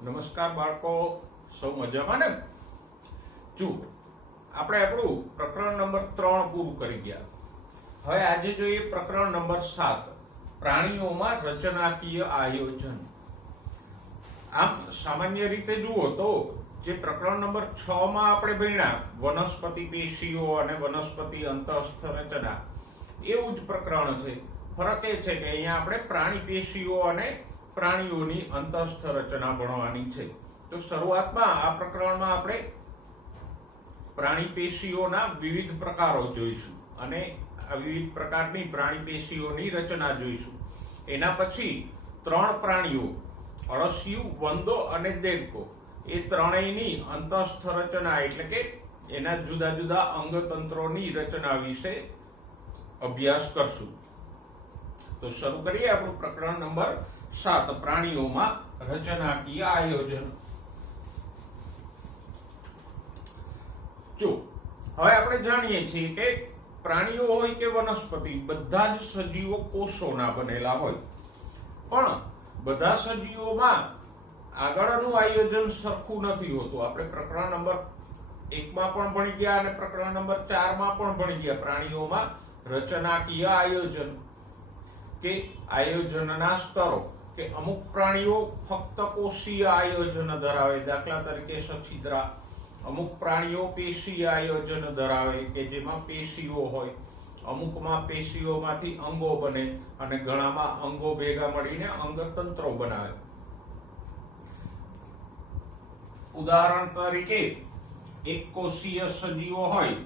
નમસ્કાર બાળકો, સૌ મજામાં ને? જો આપણે આપણું પ્રકરણ નંબર 3 પૂરું કરી ગયા. હવે આજે જોઈએ પ્રકરણ નંબર 7, પ્રાણીઓમાં રચનાકીય આયોજન. આમ સામાન્ય રીતે જુઓ તો જે પ્રકરણ નંબર 6 માં આપણે ભણ્યા વનસ્પતિ પેશીઓ અને વનસ્પતિ અંતઃસ્થ રચના, એવું જ પ્રકરણ છે. ફરક એ છે કે અહીંયા આપણે પ્રાણી પેશીઓ અને પ્રાણીઓની અંતઃસ્થ રચના ભણવાની છે. તો શરૂઆતમાં આ પ્રકરણમાં આપણે પ્રાણી પેશીઓના વિવિધ પ્રકારો જોઈશું અને આ વિવિધ પ્રકારની પ્રાણી પેશીઓની રચના જોઈશું. એના પછી 3 પ્રાણીઓ, અળસિયું, વંદો અને દેડકો, એ ત્રણેયની અંતઃસ્થ રચના એટલે કે એના જુદા જુદા અંગતંત્રોની રચના વિશે અભ્યાસ કરશું. તો શરૂ કરીએ આપણું પ્રકરણ નંબર 7, પ્રાણીઓમાં રચનાકીય આયોજન. જો હવે આપણે જાણીએ છીએ કે પ્રાણીઓ હોય કે વનસ્પતિ, બધા જ સજીવો કોષોના બનેલા હોય, પણ બધા સજીવોમાં આગળનું આયોજન સરખું નથી હોતું. આપણે પ્રકરણ નંબર 1 માં પણ ભણી ગયા અને પ્રકરણ નંબર 4 માં પણ ભણી ગયા પ્રાણીઓમાં રચનાકીય આયોજન કે આયોજનના સ્તરો. કે અમુક પ્રાણીઓ ફક્ત કોષીય આયોજન ધરાવે, દાખલા તરીકે સછિદ્રા. અમુક પ્રાણીઓ પેશીય આયોજન ધરાવે કે જેમાં પેશીઓ હોય, અમુકમાં પેશીઓમાંથી અંગો બને અને ઘણામાં અંગો ભેગા મળીને અંગતંત્રો બનાવે. ઉદાહરણ તરીકે એક કોષીય સજીવો હોય,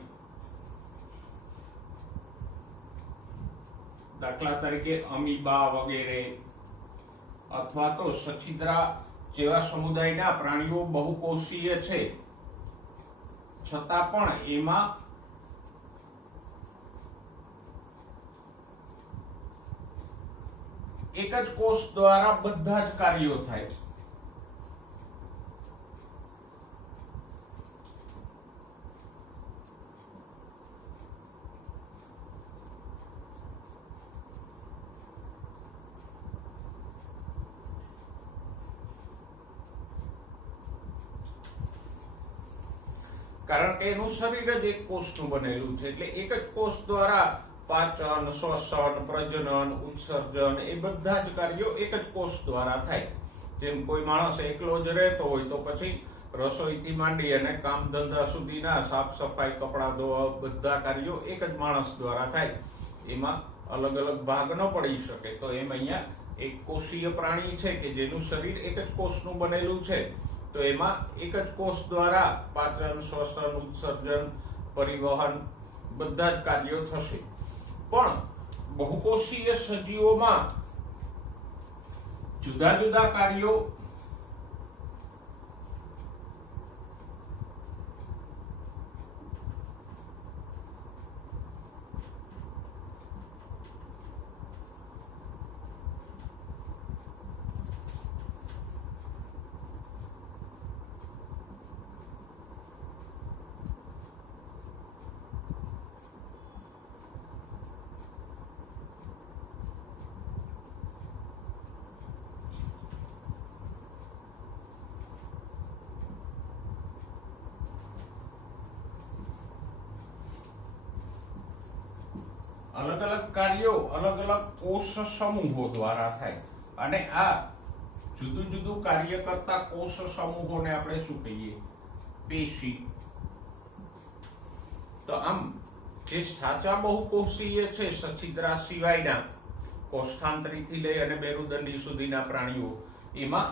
દાખલા તરીકે અમીબા વગેરે, અથવા તો સછિદ્રા જેવા સમુદાયના પ્રાણીઓ બહુકોષીય છે, છતાં પણ એમાં એક જ કોષ દ્વારા બધા જ કાર્યો થાય. કારણ કે એનું શરીર જ એક કોષનું બનેલું છે, એટલે એક જ કોષ દ્વારા પાચન, શ્વસન, પ્રજનન, ઉત્સર્જન એ બધા જ કાર્યો એક જ કોષ દ્વારા થાય. જેમ કોઈ માણસ એકલો જ રહેતો હોય તો પછી રસોઈથી માંડી અને કામ ધંધા સુધીના સાફ સફાઈ, કપડા ધોવા, બધા કાર્યો એક જ માણસ દ્વારા થાય. એમાં અલગ અલગ ભાગ ન પડી શકે. તો એમ અહીંયા એક કોષીય પ્રાણી છે કે જેનું શરીર એક જ કોષનું બનેલું છે, તો એમાં એક જ કોષ દ્વારા પાચન, શ્વસન, ઉત્સર્જન, પરિવહન બધા જ કાર્યો થશે. પણ બહુકોષીય સજીવોમાં જુદા જુદા કાર્યો અલગ અલગ કાર્યો અલગ અલગ કોષ સમૂહો દ્વારા થાય. અને આ જુદું જુદું કાર્ય કરતા કોષ સમૂહોને આપણે શું કહીએ? પેશી. તો આમ જે સાચા બહુકોષીય છે, સછિદ્રા સિવાયના કોષ્ઠાંતરીથી લઈ અને મેરુદંડી સુધીના પ્રાણીઓ, એમાં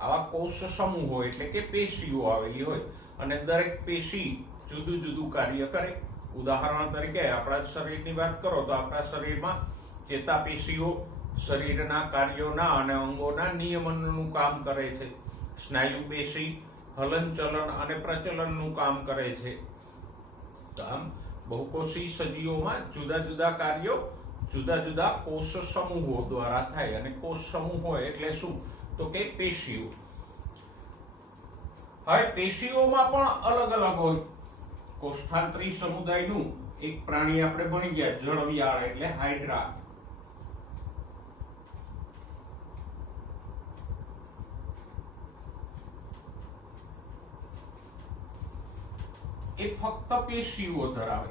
આવા કોષ સમૂહો એટલે કે પેશીઓ આવેલી હોય અને દરેક પેશી જુદું જુદું કાર્ય કરે. ઉદાહરણ તરીકે આપણા શરીરની વાત કરો તો આપણા શરીરમાં ચેતાપેશીઓ શરીરના કાર્યોના અને અંગોના નિયમનનું કામ કરે છે. સ્નાયુ પેશી હલનચલન અને પ્રચલનનું કામ કરે છે. તો આમ બહુકોષી સજીવોમાં જુદા જુદા કાર્યો જુદા જુદા કોષ સમૂહો દ્વારા થાય. અને કોષ સમૂહો એટલે શું? તો કે પેશીઓ. હવે પેશીઓમાં પણ અલગ અલગ હોય. કોષ્ઠાંતરી સમુદાયનું એક પ્રાણી આપણે ભણી ગયા જળવિયાળ એટલે હાઇડ્રા. એ ફક્ત પેશીઓ ધરાવે.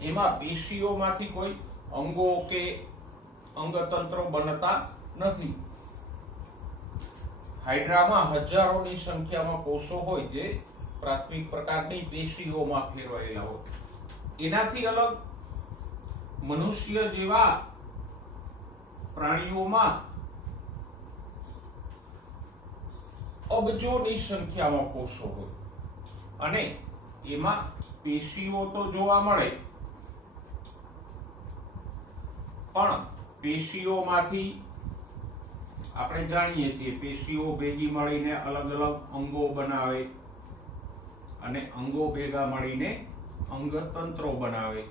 એમાં પેશીઓમાંથી કોઈ અંગો કે અંગતંત્રો બનતા નથી. હાઇડ્રામાં હજારોની સંખ્યામાં કોષો હોય જે પ્રાથમિક પ્રકારની પેશીઓમાં ફેરવાયેલા હોય. એનાથી અલગ મનુષ્ય જેવા પ્રાણીઓમાં અબજોની સંખ્યામાં કોષો હોય અને એમાં પેશીઓ તો જોવા મળે, પણ પેશીઓમાંથી આપણે જાણીએ છીએ પેશીઓ ભેગી મળીને અલગ અલગ અંગો બનાવે અને અંગો ભેગા મળીને અંગતંત્રો બનાવે.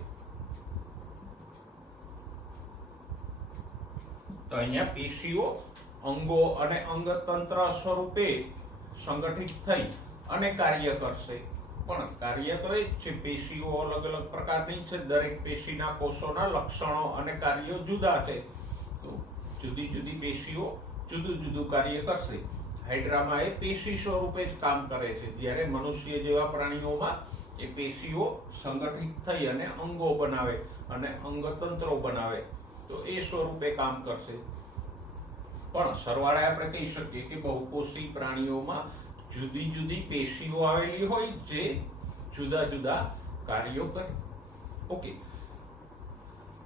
તો અહીંયા પેશીઓ અંગો અને અંગતંત્ર સ્વરૂપે સંગઠિત થઈ અને કાર્ય કરશે. પણ કાર્ય તો એ જ છે, પેશીઓ અલગ અલગ પ્રકારની છે, દરેક પેશીના કોષોના લક્ષણો અને કાર્યો જુદા છે. તો જુદી જુદી પેશીઓ જુદું જુદું કાર્ય કરશે. હાઇડ્રામાં એ પેશી સ્વરૂપે જ કામ કરે છે, જ્યારે મનુષ્ય જેવા પ્રાણીઓમાં એ પેશીઓ સંગઠિત થઈ અને અંગો બનાવે અને અંગતંત્રો બનાવે, તો એ સ્વરૂપે કામ કરશે. પણ સરવાળે આપણે કહી શકીએ કે બહુકોષી પ્રાણીઓમાં જુદી જુદી પેશીઓ આવેલી હોય જે જુદા જુદા કાર્યો કરે. ઓકે,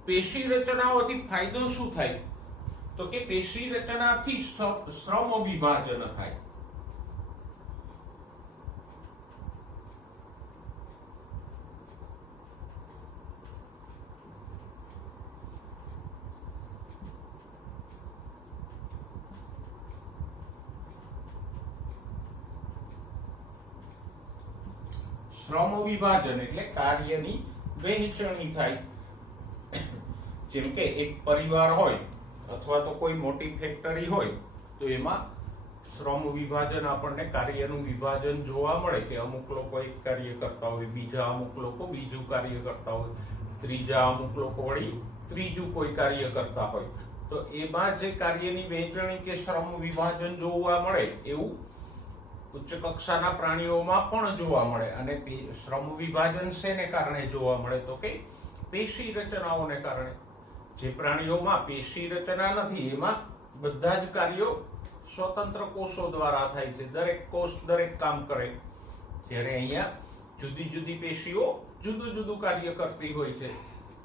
પેશી રચનાઓથી ફાયદો શું થાય? તો કે પેશી રચનાથી શ્રમ વિભાજન થાય. શ્રમ વિભાજન એટલે કાર્યની વહેંચણી થાય. જેમ કે એક પરિવાર હોય અથવા તો કોઈ મોટી ફેક્ટરી હોય તો એમાં શ્રમ વિભાજન આપણને કાર્યનું વિભાજન જોવા મળે કે અમુક લોકો એક કાર્ય કરતા હોય, બીજા અમુક લોકો બીજું કાર્ય કરતા હોય, ત્રીજા અમુક લોકો વળી ત્રીજું કોઈ કાર્ય કરતા હોય. તો એમાં જે કાર્યની વહેંચણી કે શ્રમ વિભાજન જોવા મળે એવું ઉચ્ચ કક્ષાના પ્રાણીઓમાં પણ જોવા મળે. અને શ્રમ વિભાજન શેને કારણે જોવા મળે? તો કે પેશી રચનાઓને કારણે. જે પ્રાણીઓમાં પેશી રચના નથી એમાં બધા જ કાર્યો સ્વતંત્ર કોષો દ્વારા થાય છે, દરેક કોષ દરેક કામ કરે. જ્યારે અહીંયા જુદી જુદી પેશીઓ જુદું જુદું કાર્ય કરતી હોય છે.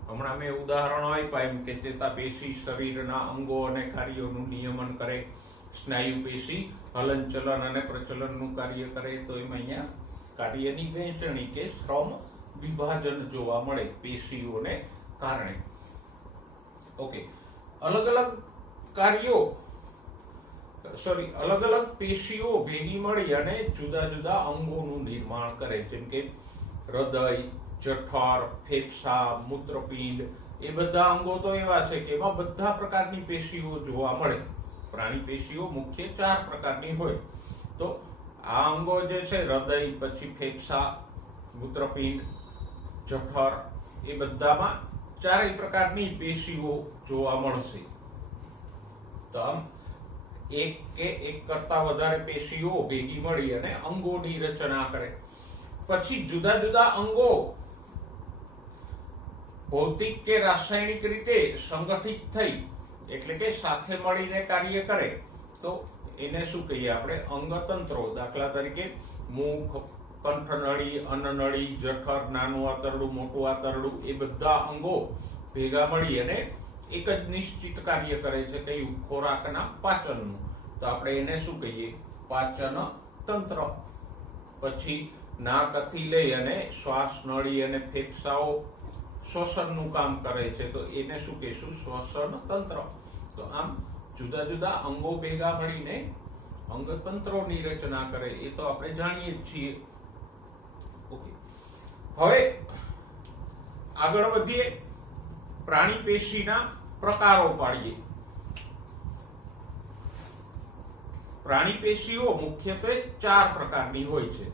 હમણાં મેં ઉદાહરણો આપ્યા એમ કે ચેતાપેશી શરીરના અંગો અને કાર્યોનું નિયમન કરે, સ્નાયુ પેશી હલનચલન અને પ્રચલનનું કાર્ય કરે. તો એમાં અહીંયા કાર્યની વહેંચણી કે શ્રમ વિભાજન જોવા મળે પેશીઓને કારણે. ઓકે, અલગ અલગ પેશીઓ ભેગી મળી અને જુદા જુદા અંગોનું નિર્માણ કરે. જેમ કે હૃદય, જઠર, ફેફસા, મૂત્રપિંડ, એ બધા અંગો તો એવા છે કે એમાં બધા પ્રકારની પેશીઓ જોવા મળે. પ્રાણી પેશીઓ મુખ્ય 4 પ્રકારની હોય. તો આ અંગો જે છે હૃદય, પછી ફેફસા, મૂત્રપિંડ, જઠર, એ બધામાં 4 પ્રકારની પેશીઓ જોવા મળશે. તો આમ એક કે એક કરતા વધારે પેશીઓ ભેગી મળી અને અંગોની રચના કરે. પછી જુદા જુદા અંગો ભૌતિક કે રાસાયણિક રીતે સંગઠિત થઈ એટલે કે સાથે મળીને કાર્ય કરે તો એને શું કહીએ આપણે? અંગતંત્રો. દાખલા તરીકે મુખ, કંઠનળી, અન્નનળી, જઠર, નાનું આંતરડું, મોટું આંતરડું, એ બધા અંગો ભેગા મળી અને એક જ નિશ્ચિત કાર્ય કરે છે, કયું? ખોરાકના પાચનનું. તો આપણે એને શું કહીએ? પાચન તંત્ર. પછી નાકથી લઈ અને શ્વાસ નળી અને ફેફસાઓ શ્વસનનું કામ કરે છે, તો એને શું કહીશું? શ્વસન તંત્ર. તો આમ જુદા જુદા અંગો ભેગા મળીને અંગતંત્રોની રચના કરે, એ તો આપણે જાણીએ જ છીએ. ઓકે, હવે આગળ વધીએ, પ્રાણી પેશીના પ્રકારો પાડીએ. પ્રાણી પેશીઓ મુખ્યત્વે 4 પ્રકારની હોય છે.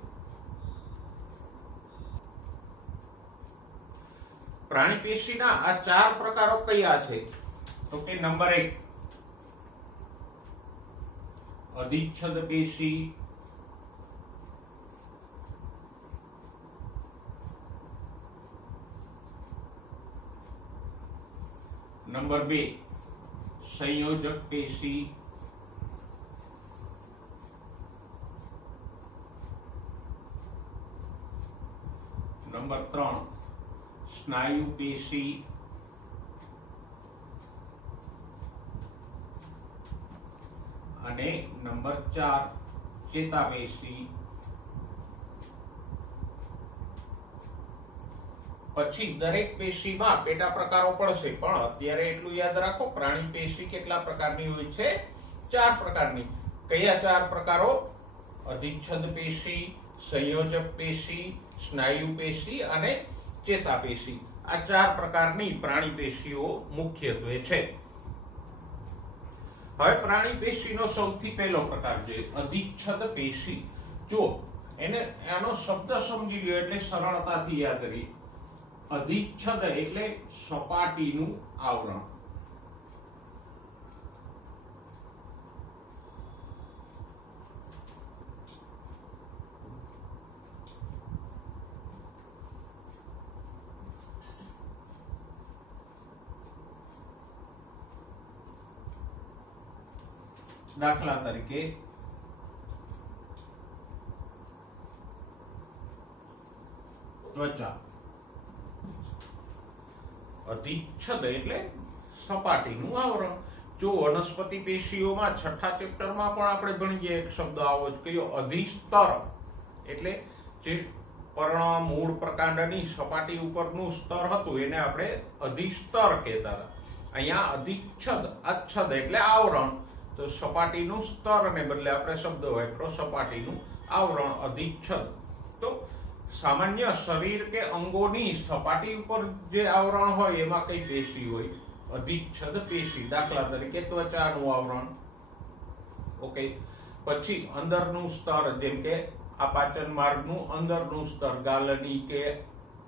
પ્રાણી પેશીના આ 4 પ્રકારો કયા છે? તો કે નંબર 1 અધિચ્છદ પેશી, નંબર 2 સંયોજક પેશી, નંબર 3 સ્નાયુ પેશી, અને નંબર 4 ચેતાપેશી. પછી દરેક પેશીમાં પેટા પ્રકારો પડશે, પણ અત્યારે એટલું યાદ રાખો, પ્રાણી પેશી કેટલા પ્રકારની હોય છે? 4 પ્રકારની. કયા 4 પ્રકારો? અધિચ્છદ પેશી, સંયોજક પેશી, સ્નાયુ પેશી અને ચેતાપેશી. આ 4 પ્રકારની પ્રાણી પેશીઓ મુખ્યત્વે છે. હવે પ્રાણી પેશીનો સૌથી પહેલો પ્રકાર છે અધિચ્છદ પેશી. જો આનો શબ્દ સમજી લ્યો એટલે સરળતાથી યાદ રહી. અધિચ્છદ એટલે સપાટીનું આવરણ. દાખલા તરીકે ત્વચા. અધિચ્છદ એટલે સપાટીનું આવરણ. જો વનસ્પતિ પેશીઓમાં 6થા ચેપ્ટરમાં પણ આપણે ભણીએ એક શબ્દ આવો જ કયો, અધિસ્તર. એટલે જે પર્ણ, મૂળ, પ્રકાંડની સપાટી ઉપરનું સ્તર હતું એને આપણે અધિસ્તર કહેતા હતા. અહીંયા અધિચ્છદ, અચ્છદ એટલે આવરણ. તો સપાટીનું સ્તરને બદલે આપણે શબ્દ વાપરો સપાટીનું આવરણ, અધિચ્છદ. તો સામાન્ય શરીર કે અંગોની સપાટી ઉપર જે આવરણ હોય એમાં કઈ પેશી હોય? અધિચ્છદ પેશી. દાખલા તરીકે ત્વચાનું આવરણ. ઓકે. પછી અંદરનું સ્તર, જેમ કે આ પાચન માર્ગનું અંદરનું સ્તર, ગાલની કે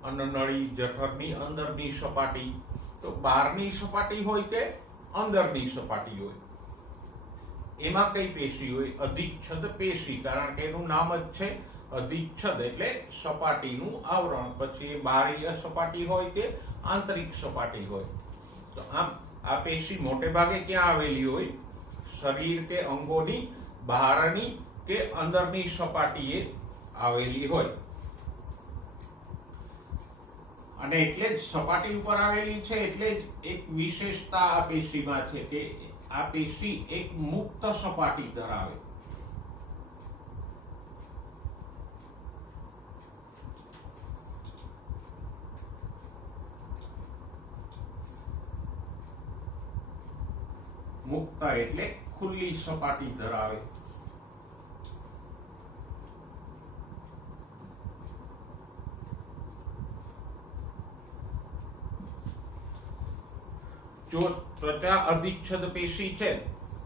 અન્નનળી, જઠરની અંદરની સપાટી. તો બહારની સપાટી હોય કે અંદરની સપાટી હોય, એમાં કઈ પેશી હોય? અધિચ્છદ પેશી. કારણ કે એનું નામ જ છે અધિચ્છદ એટલે સપાટીનું આવરણ. પછી બાહ્ય સપાટી હોય કે આંતરિક સપાટી હોય. તો આમ આ પેશી મોટે ભાગે ક્યાં આવેલી હોય? શરીર કે અંગોની બહારની કે અંદરની સપાટીએ આવેલી હોય. અને એટલે જ સપાટી ઉપર આવેલી છે, એટલે જ એક વિશેષતા આ પેશીમાં છે કે આ પેશી એક મુક્ત સપાટી ધરાવે. મુક્ત એટલે ખુલ્લી સપાટી ધરાવે. જો ત્વચા અધિચ્છદ પેશી છે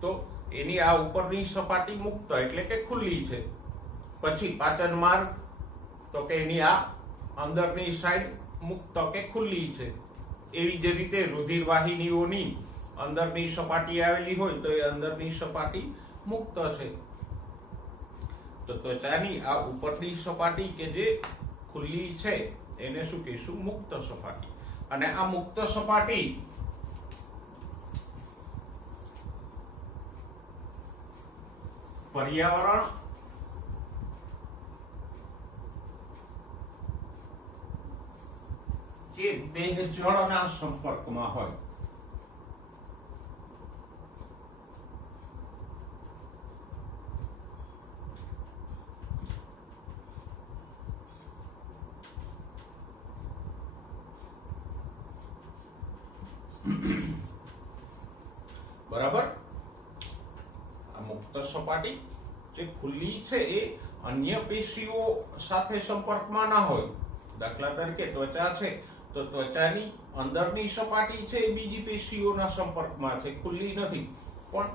તો એની આ ઉપરની સપાટી મુક્ત એટલે કે ખુલ્લી છે. પછી પાચન માર્ગ, તો કે એની આ અંદરની સાઈડ મુક્ત કે ખુલ્લી છે. એવી જ રીતે રુધિર વાહિનીઓની અંદરની સપાટી આવેલી હોય તો એ અંદરની સપાટી મુક્ત છે. તો ત્વચાની આ ઉપરની સપાટી કે જે ખુલ્લી છે એને શું કહીશું? મુક્ત સપાટી. અને આ મુક્ત સપાટી પર્યાવરણ કે દેહ જળના સંપર્કમાં હોય. બરાબર. આ મુક્ત સપાટી જે ખુલ્લી છે એ અન્ય પેશીઓ સાથે સંપર્કમાં ના હોય. દાખલા તરીકે ત્વચા છે તો ત્વચાની અંદરની સપાટી છે એ બીજી પેશીઓના સંપર્કમાં છે, ખુલ્લી નથી. પણ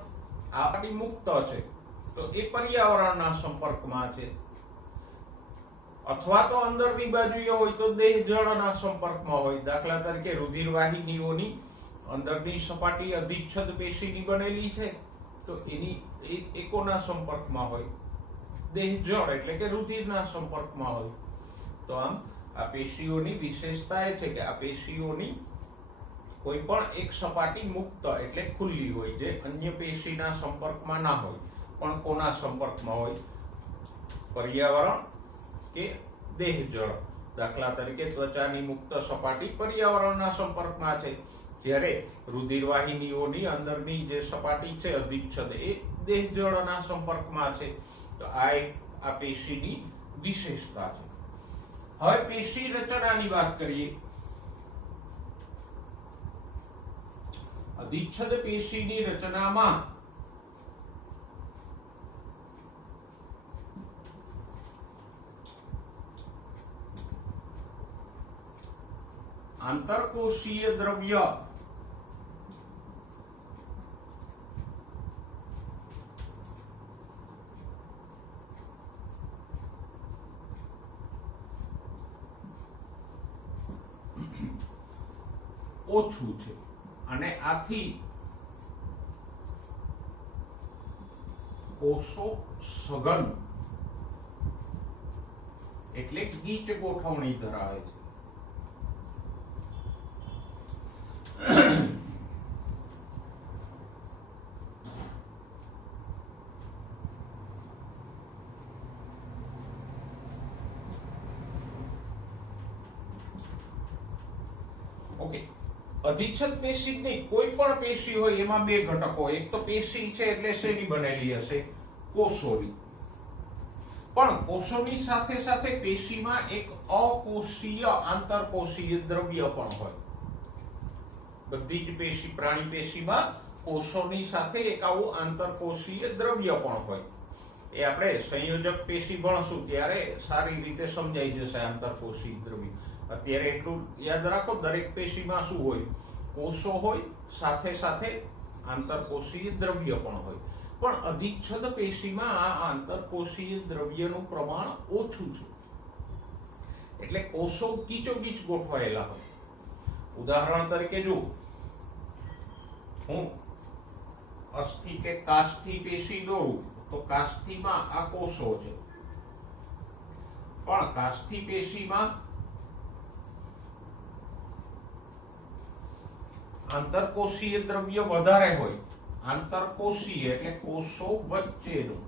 આ સપાટી મુક્ત છે તો એ પર્યાવરણના સંપર્કમાં છે. અથવા તો અંદરની બાજુએ હોય તો દેહ જળના સંપર્કમાં હોય. દાખલા તરીકે રુધિરવાહિનીઓની અંદરની સપાટી અધિચ્છદ પેશીની બનેલી છે તો એની એકોના સંપર્કમાં હોય. દેહ જળ એટલે કે રુધિરના સંપર્કમાં હોય. તો આમ આ પેશીઓની વિશેષતા એ છે કે આ પેશીઓની કોઈ પણ એક સપાટી મુક્ત એટલે ખુલ્લી હોય, જે અન્ય પેશીના સંપર્કમાં ના હોય, પણ કોના સંપર્કમાં હોય? પર્યાવરણ કે દેહ જળ. દાખલા તરીકે ત્વચાની મુક્ત સપાટી પર્યાવરણના સંપર્કમાં છે, જ્યારે રુધિરવાહિનીઓની અંદરની જે સપાટી છે અધિચ્છદ એ દેહ જળના સંપર્કમાં છે. તો આ પેશીની વિશેષતા છે. હવે પેશી રચનાની વાત કરીએ. અધિચ્છદ પેશીની રચનામાં આંતરકોષીય દ્રવ્ય ઓછું છે અને આથી કોષો સઘન એટલે ગીચ ગોઠવણી ધરાવે છે. ઓકે, અધિચ્છદ પેશી નહીં, કોઈ પણ પેશી હોય એમાં બે ઘટકો. એક તો પેશી છે એટલે શેની બનેલી હશે? કોષોની. પણ કોષોની સાથે સાથે પેશીમાં એક અકોષીય આંતરકોષીય દ્રવ્ય પણ હોય. બધી જ પેશી, પ્રાણી પેશીમાં કોષોની સાથે એક આવું આંતરકોષીય દ્રવ્ય પણ હોય. એ આપણે સંયોજક પેશી ભણશું ત્યારે સારી રીતે સમજાઈ જશે આંતરકોષીય દ્રવ્ય. અત્યારે એટલું યાદ રાખો, દરેક પેશીમાં શું હોય? કોષો હોય, સાથે સાથે આંતરકોષીય દ્રવ્ય પણ હોય. પણ અધિચ્છદ પેશીમાં આ આંતરકોષીય દ્રવ્યનું પ્રમાણ ઓછું છે, એટલે કોષો ગીચોગીચ ગોઠવાયેલા હોય. ઉદાહરણ તરીકે જો હું અસ્થિ કે કાસ્થિ પેશી દોરું તો કાસ્થિમાં આ કોષો છે, પણ કાસ્થિ પેશીમાં આંતરકોષીય દ્રવ્ય વધારે હોય. આંતરકોષીય એટલે કોષો વચ્ચેનું,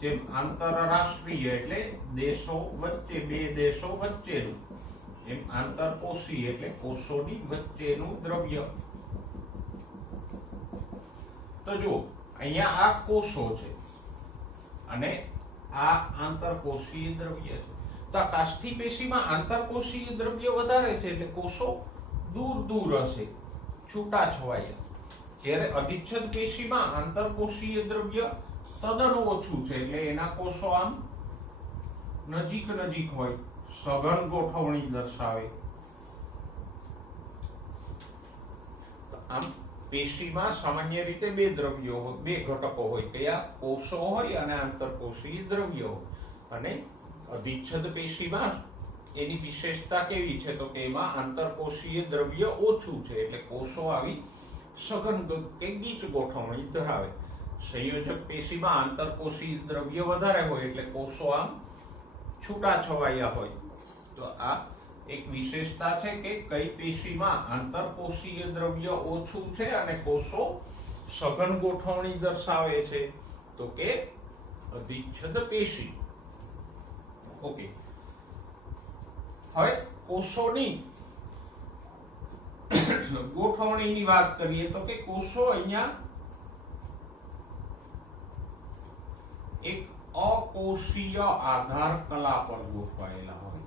જેમ આંતરરાષ્ટ્રીય એટલે દેશો વચ્ચે, બે દેશો વચ્ચેનું, એમ આંતરકોષીય એટલે કોષોની વચ્ચેનું દ્રવ્ય. તો જો અહીંયા આ કોષો છે અને આ આંતરકોષીય દ્રવ્ય છે. તો આ કાસ્થિ પેશીમાં આંતરકોષીય દ્રવ્ય વધારે છે એટલે કોષો દૂર દૂર હશે, છૂટા છવાયા. જ્યારે અધિચ્છદ પેશીમાં આંતરકોષીય દ્રવ્ય તદ્દન ઓછું છે એટલે એના કોષો આમ નજીક નજીક હોય, સઘન ગોઠવણી દર્શાવે. આમ પેશીમાં સામાન્ય રીતે બે દ્રવ્યો, બે ઘટકો હોય. કયા? કોષો હોય અને આંતરકોષીય દ્રવ્ય હોય. અને અધિચ્છદ પેશીમાં એની વિશેષતા કેવી છે? તો કે એમાં આંતરકોષીય દ્રવ્ય ઓછું છે એટલે કોષો આવી સઘન કે ગીચ ગોઠવણી ધરાવે. સંયોજક પેશીમાં આંતરકોષીય દ્રવ્ય વધારે હોય એટલે કોષો આમ છૂટા છવાયા હોય. તો આ એક વિશેષતા છે કે કઈ પેશીમાં આંતરકોષીય દ્રવ્ય ઓછું છે અને કોષો સઘન ગોઠવણી દર્શાવે છે. તો કે અધિચ્છદ પેશી. ઓકે, હવે કોષોની ગોઠવણીની વાત કરીએ તો કે કોષો અહીંયા એક અકોષીય આધાર કલા પર ગોઠવાયેલા હોય.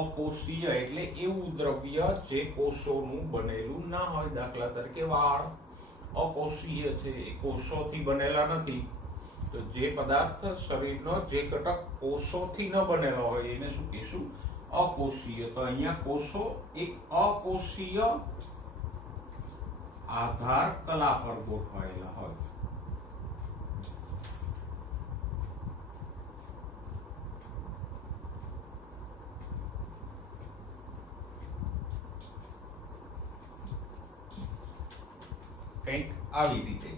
અકોષીય એટલે એવું દ્રવ્ય જે કોષોનું બનેલું ના હોય. દાખલા તરીકે વાળ અકોષીય છે, એ કોષોથી બનેલા નથી. તો જે પદાર્થ શરીરનો જે ઘટક કોષોથી ન બનેલો હોય એને શું કહીશું? અકોષીય. તો અહીંયા કોષો એક અકોષીય આધાર કલા પર ગોઠવાયેલા હોય. કંઈક આવી રીતે.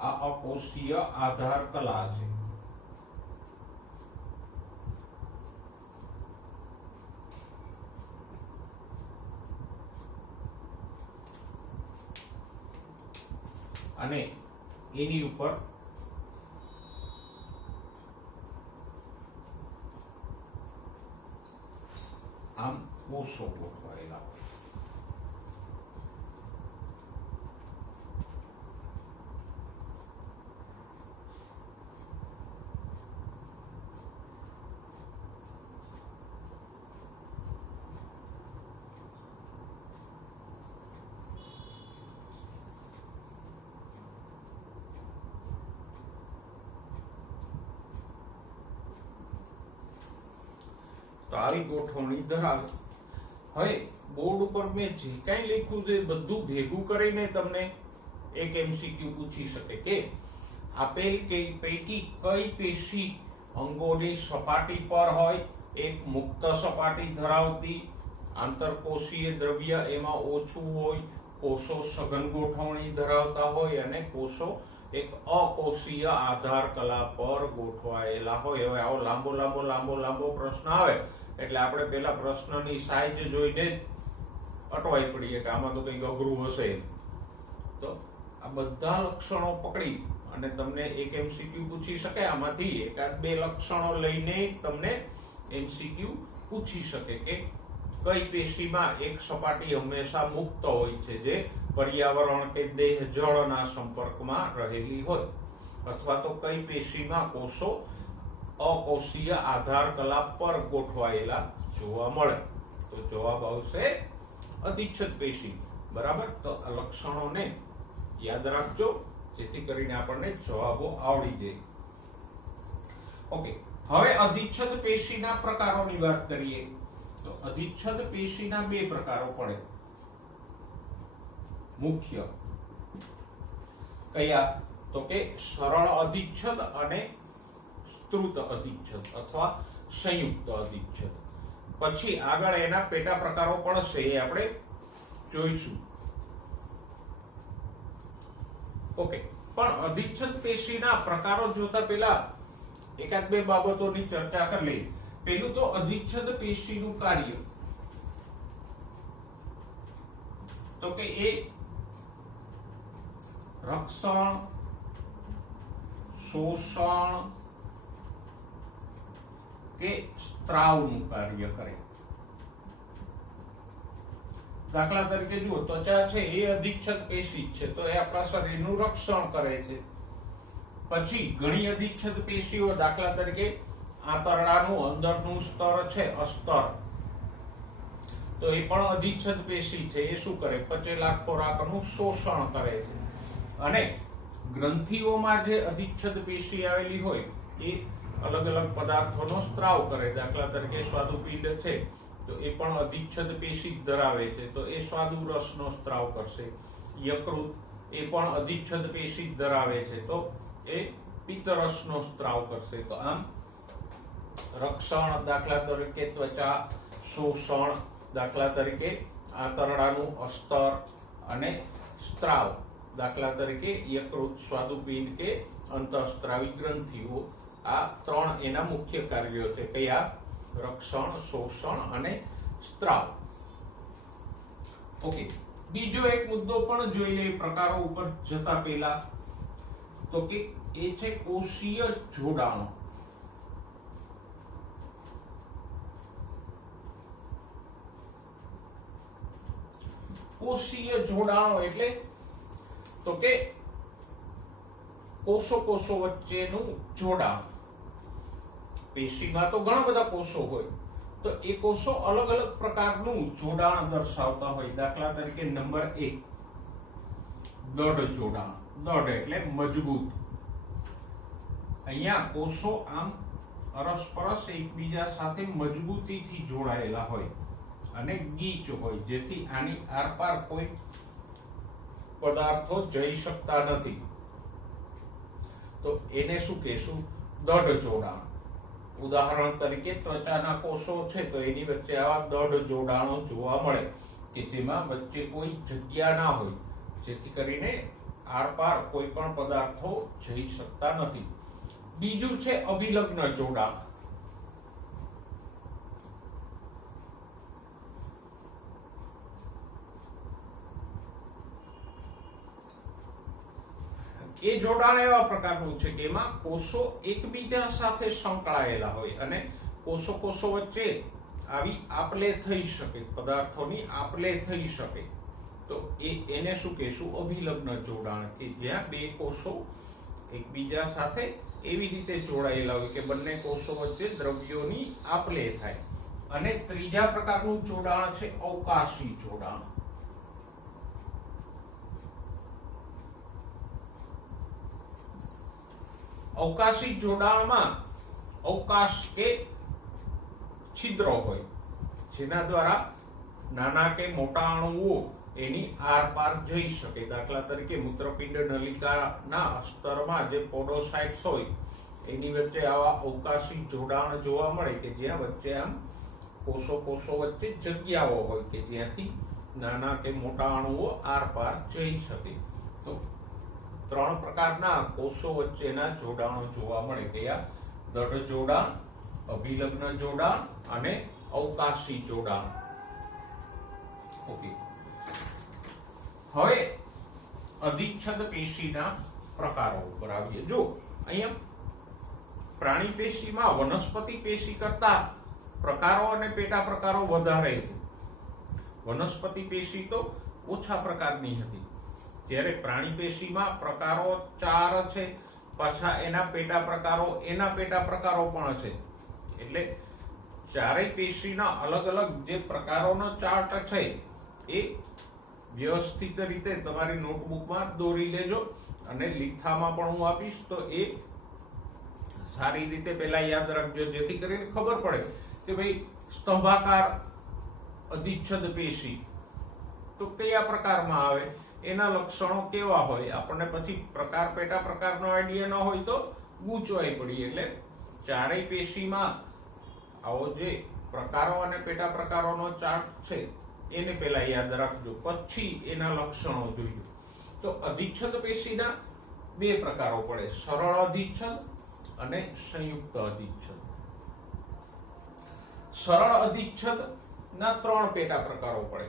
આ અકોષીય આધાર કલા છે. અને એની ઉપર આમ કોષો ગોઠવાયેલા હોય. તો આવી ગોઠવણી ધરાવે. હવે બોર્ડ ઉપર મેં જે કાંઈ લખ્યું છે બધું ભેગું કરીને તમને એક એમસીક્યુ પૂછી શકે કે આપેલ પૈકી કઈ પેશી અંગોની સપાટી પર હોય, એક મુક્ત સપાટી ધરાવતી, આંતરકોષીય દ્રવ્ય એમાં ઓછું હોય, કોષો સઘન ગોઠવણી ધરાવતા હોય અને કોષો એક અકોષીય આધાર કલા પર ગોઠવાયેલા હોય. હવે આવો લાંબો પ્રશ્ન આવે એટલે આપણે પેલા પ્રશ્નની સાઈઝ જોઈને જ અટવાઈ પડીએ કે આમાં તો કંઈક અઘરું હશે. તો આ બધા લક્ષણો પકડી અને તમને એક એમસીક્યુ પૂછી શકે. આમાંથી એકાદ બે લક્ષણો લઈને તમને એમસીક્યુ પૂછી શકે કે કઈ પેશીમાં એક સપાટી હંમેશા મુક્ત હોય છે જે પર્યાવરણ કે દેહ જળના સંપર્કમાં રહેલી હોય, અથવા તો કઈ પેશીમાં કોષો અકોષીય આધાર કલા પર ગોઠવાયેલા જોવા મળે. તો જવાબ આવશે અધિચ્છદ પેશી. બરાબર. તો આ લક્ષણોને યાદ રાખજો જેથી કરીને આપણને જવાબો આવડી જાય. ઓકે, હવે અધિચ્છદ પેશીના પ્રકારોની વાત કરીએ. તો અધિચ્છદ પેશીના બે પ્રકારો પડે મુખ્ય. કયા? તો કે સરળ અધિચ્છદ અને સ્ત્રુત અધિચ્છદ અથવા સંયુક્ત અધિચ્છદ. પછી આગળ એના પેટા પ્રકારો પડશે એ આપણે જોઈશું. ઓકે, પણ અધિચ્છદ પેશીના પ્રકારો જોતા પહેલા એકાદ બે બાબતોની ચર્ચા કરી લઈએ. પેલું તો અધિચ્છદ પેશીનું કાર્ય. તો કે એ રક્ષણ, શોષણ કે સ્ત્રાવનું કાર્ય કરે. દાખલા તરીકે જુઓ, ત્વચા છે એ અધિચ્છદ પેશી છે, તો એ આપણા શરીરનું રક્ષણ કરે છે. પછી ઘણી અધિચ્છદ પેશીઓ, દાખલા તરીકે આંતરડાનું અંદરનું સ્તર છે અસ્તર, તો એ પણ અધિચ્છદ પેશી છે. એ શું કરે? પચેલા ખોરાકનું શોષણ કરે છે. અને ગ્રંથિઓમાં જે અધિચ્છદ પેશી આવેલી હોય એ અલગ અલગ પદાર્થોનો સ્ત્રાવ કરે. દાખલા તરીકે સ્વાદુપિંડ છે તો એ પણ અધિચ્છદ પેશી ધરાવે છે, તો એ સ્વાદુ રસનો સ્ત્રાવ કરશે. યકૃત એ પણ અધિચ્છદ પેશી ધરાવે છે, તો એ પિત્તરસનો સ્ત્રાવ કરશે. તો આમ રક્ષણ દાખલા તરીકે ત્વચા, શોષણ દાખલા તરીકે આંતરડાનું અસ્તર, અને સ્ત્રાવ દાખલા તરીકે યકૃત, સ્વાદુપિંડ કે અંતઃસ્ત્રાવી ગ્રંથિઓ. આ ત્રણ એના મુખ્ય કાર્યો છે. કયા? રક્ષણ, શોષણ અને સ્ત્રાવ. ઓકે, બીજો એક મુદ્દો પણ જોઈ લે પ્રકારો ઉપર જતા પહેલા. તો કે એ છે કોષીય જોડાણો. કોષીય જોડાણો એટલે તો કે કોષો વચ્ચેનું જોડાણ. પેશીમાં તો ઘણા બધા કોષો હોય, તો એ કોષો અલગ અલગ પ્રકારનું જોડાણ દર્શાવતા હોય. દાખલા તરીકે નંબર 1, દઢ જોડાણ. દઢ એટલે મજબૂત. અહીંયા કોષો આમ અરસપરસ એકબીજા સાથે મજબૂતીથી જોડાયેલા હોય અને ગીચ હોય, જેથી આની આરપાર કોઈ પદાર્થો જઈ શકતા નથી. તો એને શું કહેશું? દઢ જોડાણ. ઉદાહરણ તરીકે ત્વચાના કોષો છે તો એની વચ્ચે આવા દઢ જોડાણો જોવા મળે કે જેમાં વચ્ચે કોઈ જગ્યા ના હોય, જેથી કરીને આરપાર કોઈ પણ પદાર્થો જઈ શકતા નથી. બીજું છે અભિલગ્ન જોડાણ. એ જોડાણ એવા પ્રકારનું છે કે એમાં કોષો એકબીજા સાથે સંકળાયેલા હોય અને કોષો વચ્ચે આવી આપલે થઈ શકે, પદાર્થોની આપલે થઈ શકે. તો એને શું કહેશું? અભિલગ્ન જોડાણ, કે જ્યાં બે કોષો એકબીજા સાથે એવી રીતે જોડાયેલા હોય કે બંને કોષો વચ્ચે દ્રવ્યોની આપલે થાય. અને ત્રીજા પ્રકારનું જોડાણ છે અવકાશી જોડાણ. અવકાશી જોડાણમાં અવકાશ કે છિદ્રો હોય, જેના દ્વારા નાના કે મોટા અણુઓ એની આરપાર જઈ શકે. દાખલા તરીકે મૂત્રપિંડ નલિકાના સ્તરમાં જે પોડોસાઇટ્સ હોય એની વચ્ચે આવા અવકાશી જોડાણ જોવા મળે કે જ્યાં વચ્ચે આમ કોષો વચ્ચે જગ્યાઓ હોય કે જ્યાંથી નાના કે મોટા અણુઓ આરપાર જઈ શકે. તો 3 પ્રકારના કોષો વચ્ચેના જોડાણો જોવા મળે. કયા? દઢ જોડાણ, અભિલગ્ન જોડાણ અને અવકાશી જોડાણ. ઓકે, હવે અધિચ્છદ પેશીના પ્રકારો ઉપર આવીએ. જો અહીંયા પ્રાણી પેશીમાં વનસ્પતિ પેશી કરતા પ્રકારો અને પેટા પ્રકારો વધારે છે. વનસ્પતિ પેશી તો ઓછા પ્રકારની હતી, જ્યારે પ્રાણી પેશીમાં પ્રકારો 4 છે, પાછા એના પેટા પ્રકારો પણ છે. એટલે ચારેય પેશીના અલગ અલગ જે પ્રકારોનો ચાર્ટ છે એ વ્યવસ્થિત રીતે તમારી નોટબુકમાં દોરી લેજો, અને લીખામાં પણ હું આપીશ તો એ સારી રીતે પહેલા યાદ રાખજો, જેથી કરીને ખબર પડે કે ભાઈ સ્તંભાકાર અધિચ્છદ પેશી તો કયા પ્રકારમાં આવે, એના લક્ષણો કેવા હોય. આપણને પછી પેટા પ્રકારનો આઈડિયા ન હોય તો ગૂંચવાઈ પડી. એટલે ચારેય પેશીમાં આવો જે પ્રકારો અને પેટા પ્રકારોનો ચાર્ટ છે એને પહેલા યાદ રાખજો, પછી એના લક્ષણો જોઈએ. તો અધિચ્છદ પેશીના 2 પ્રકારો પડે: સરળ અધિચ્છદ અને સંયુક્ત અધિચ્છદ. સરળ અધિચ્છદ ના 3 પેટા પ્રકારો પડે: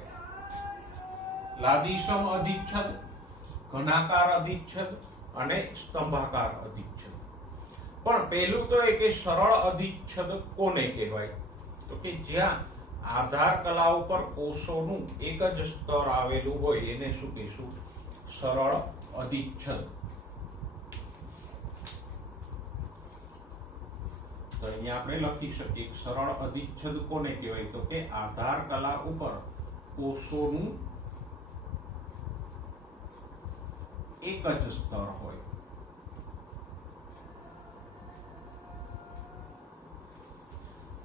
લાદીસમ અધિચ્છદ, ઘનાકાર અધિચ્છદ અને સ્તંભાકાર અધિચ્છદ. પણ પહેલું તો એ કે સરળ અધિચ્છદ કોને કહેવાય? તો કે જ્યાં આધાર કલા ઉપર કોષોનું એક જ સ્તર આવેલું હોય એને શું કહીશું? સરળ અધિચ્છદ. તો અહીંયા આપણે લખી શકીએ સરળ અધિચ્છદ કોને કહેવાય? તો કે આધાર કલા ઉપર કોષોનું એક જ સ્તર હોય.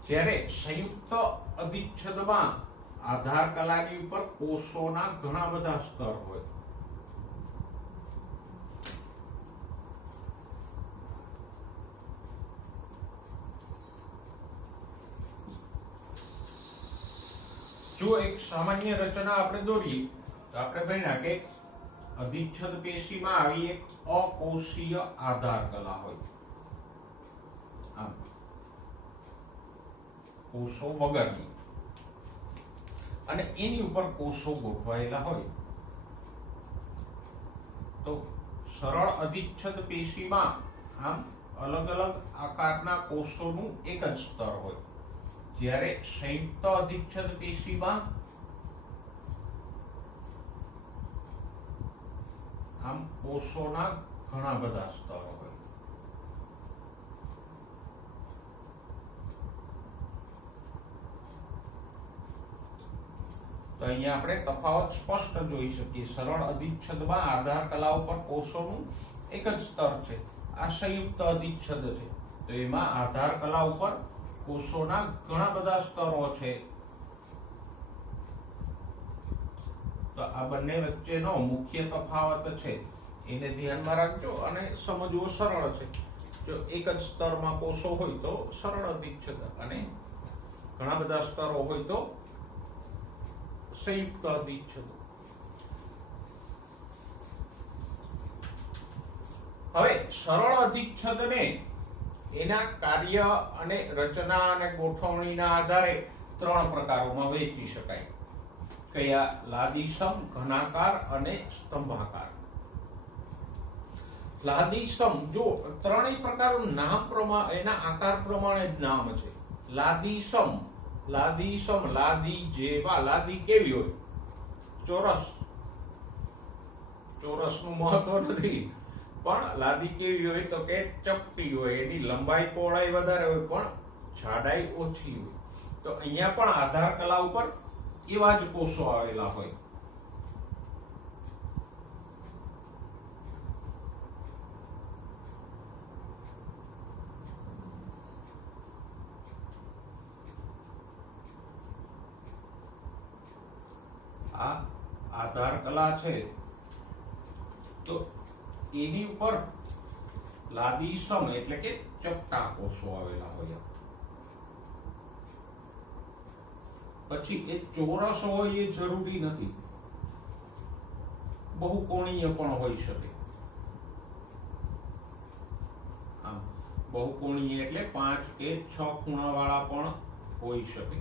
જ્યારે સંયુક્ત અધિચ્છદમાં આધાર કલાની ઉપર કોષોના ઘણા બધા સ્તર હોય. જો એક સામાન્ય રચના આપણે દોરીએ તો આપણે ભણ્યા કે અધિચ્છદ પેશીમાં આવી એક અકોષીય આધાર કલા હોય, આમ કોષો વગરની, અને એની ઉપર કોષો ગોઠવાયેલા હોય. તો સરળ અધિચ્છદ પેશીમાં આમ અલગ અલગ આકારના કોષોનું એક જ સ્તર હોય, જ્યારે સંયુક્ત અધિચ્છદ પેશીમાં આમ કોષોના ઘણા બધા સ્તરો હોય. તો અહીંયા આપણે તફાવત સ્પષ્ટ જોઈ શકીએ. સરળ અધિચ્છદમાં આધાર કલા ઉપર કોષોનું એક જ સ્તર છે. આ સંયુક્ત અધિચ્છદ છે તો એમાં આધાર કલા ઉપર કોષોના ઘણા બધા સ્તરો છે. તો આ બંને વચ્ચેનો મુખ્ય તફાવત છે એને ધ્યાનમાં રાખજો અને સમજવો સરળ છે. જો એક જ સ્તરમાં કોષો હોય તો સરળ અધિચ્છદ, અને ઘણા બધા સ્તરો હોય તો સંયુક્ત અધિચ્છદ. હવે સરળ અધિચ્છદને એના કાર્ય અને રચના અને ગોઠવણીના આધારે 3 પ્રકારોમાં વહેંચી શકાય. કયા? લાદીસમ, ઘનાકાર અને સ્તંભાકાર. લાદીસમ, જો ત્રણેય પ્રકારનું નામ પ્રમાણે, એના આકાર પ્રમાણે જ નામ છે. લાદીસમ, લાદીસમ, લાદી જેવા. લાદી કેવી હોય? ચોરસ. ચોરસનું મહત્વ નથી, પણ લાદી કેવી હોય તો કે ચપટી હોય. એની લંબાઈ પહોળાઈ વધારે હોય પણ જાડાઈ ઓછી હોય. તો અહીંયા પણ આધાર કલા ઉપર એવા જ કોષો આવેલા હોય. આ આધાર કલા છે તો એની ઉપર લાદીસમ એટલે કે ચપટા કોષો આવેલા હોય. પછી એ ચોરસ હોય એ જરૂરી નથી, બહુકોણીય પણ હોઈ શકે. આમ બહુકોણીય એટલે 5 કે 6 ખૂણા વાળા પણ હોઈ શકે.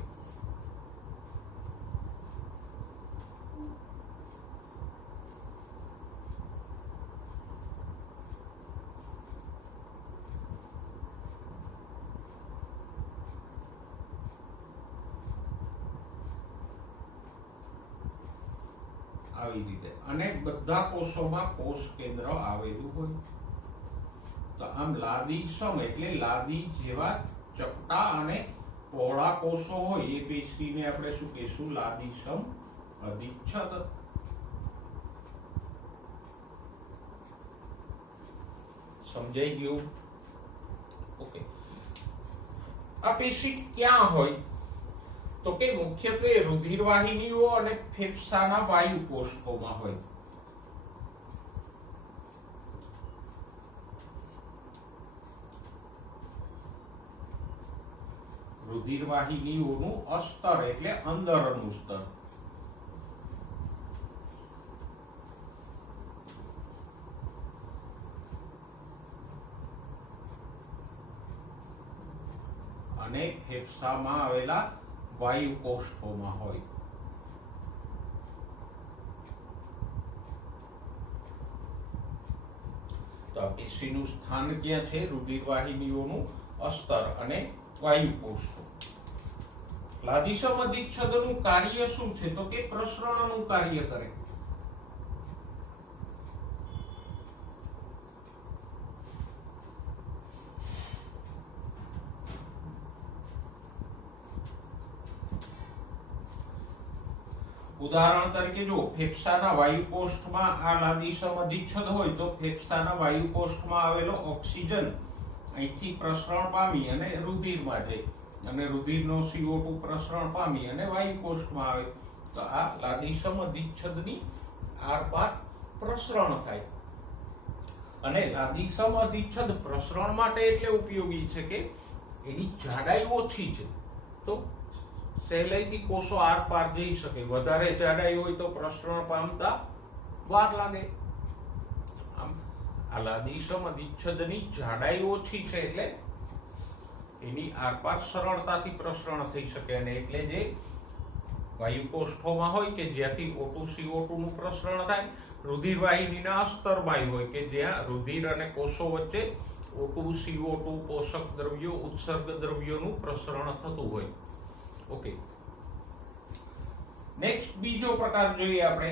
આવી રીતે. અને બધા કોષોમાં કોષ કેન્દ્ર આવેલું હોય. તો આમ લાદીસમ એટલે લાદી જેવા ચપટા અને પહોળા કોષો હોય એ પેશીને આપણે શું કહીશું? લાદીસમ અધિચ્છદ. સમજાઈ ગયું? ઓકે. આ પેશી ક્યાં હોય? તો કે મુખ્યત્વે રુધિરવાહિનીઓ અને ફેફસાના વાયુ કોષ્ઠોમાં હોય. રુધિરવાહિનીઓનું અસ્તર એટલે અંદરનું સ્તર. અને ફેફસામાં આવેલા વાયુ કોષ્ઠોમાં હોય. તો આ પેશીનું સ્થાન ક્યાં છે? રુધિરવાહિનીઓનું અસ્તર અને વાયુ કોષ્ઠો. લાદીસમ અધિચ્છદનું કાર્ય શું છે? તો કે પ્રસરણનું કાર્ય કરે. ઉદાહરણ તરીકે જો ફેફસાના વાયુ કોષ્ઠમાં આ લાદીસમ અધિચ્છદ હોય તો ફેફસાના વાયુ કોષ્ઠમાં આવેલો ઓક્સિજન અહીંથી પ્રસરણ પામી અને રુધિરમાં જાય, અને રુધિરનો CO2 પ્રસરણ પામી અને વાયુ કોષ્ઠમાં આવે. તો આ લાદીસમ અધિચ્છદની આરપાર પ્રસરણ થાય. અને લાદીસમ અધિચ્છદ પ્રસરણ માટે એટલે ઉપયોગી છે કે એની જાડાઈ ઓછી છે, તો સહેલાઈથી કોષો આરપાર જઈ શકે. વધારે જાડાઈ હોય તો પ્રસરણ પામતા વાર લાગે. આમ આ લાદીસમ અધિચ્છદની જાડાઈ ઓછી છે એટલે એની આરપાર સરળતાથી પ્રસરણ થઈ શકે. અને એટલે જે વાયુ કોષ્ઠોમાં હોય કે જ્યાંથી O2 CO2 નું પ્રસરણ થાય, રુધિરવાહિનીના અસ્તરમાં હોય કે જ્યાં રુધિર અને કોષો વચ્ચે O2 CO2 પોષક દ્રવ્યો, ઉત્સર્ગ દ્રવ્યોનું પ્રસરણ થતું હોય. ઓકે. નેક્સ્ટ બીજો પ્રકાર જોઈએ આપણે.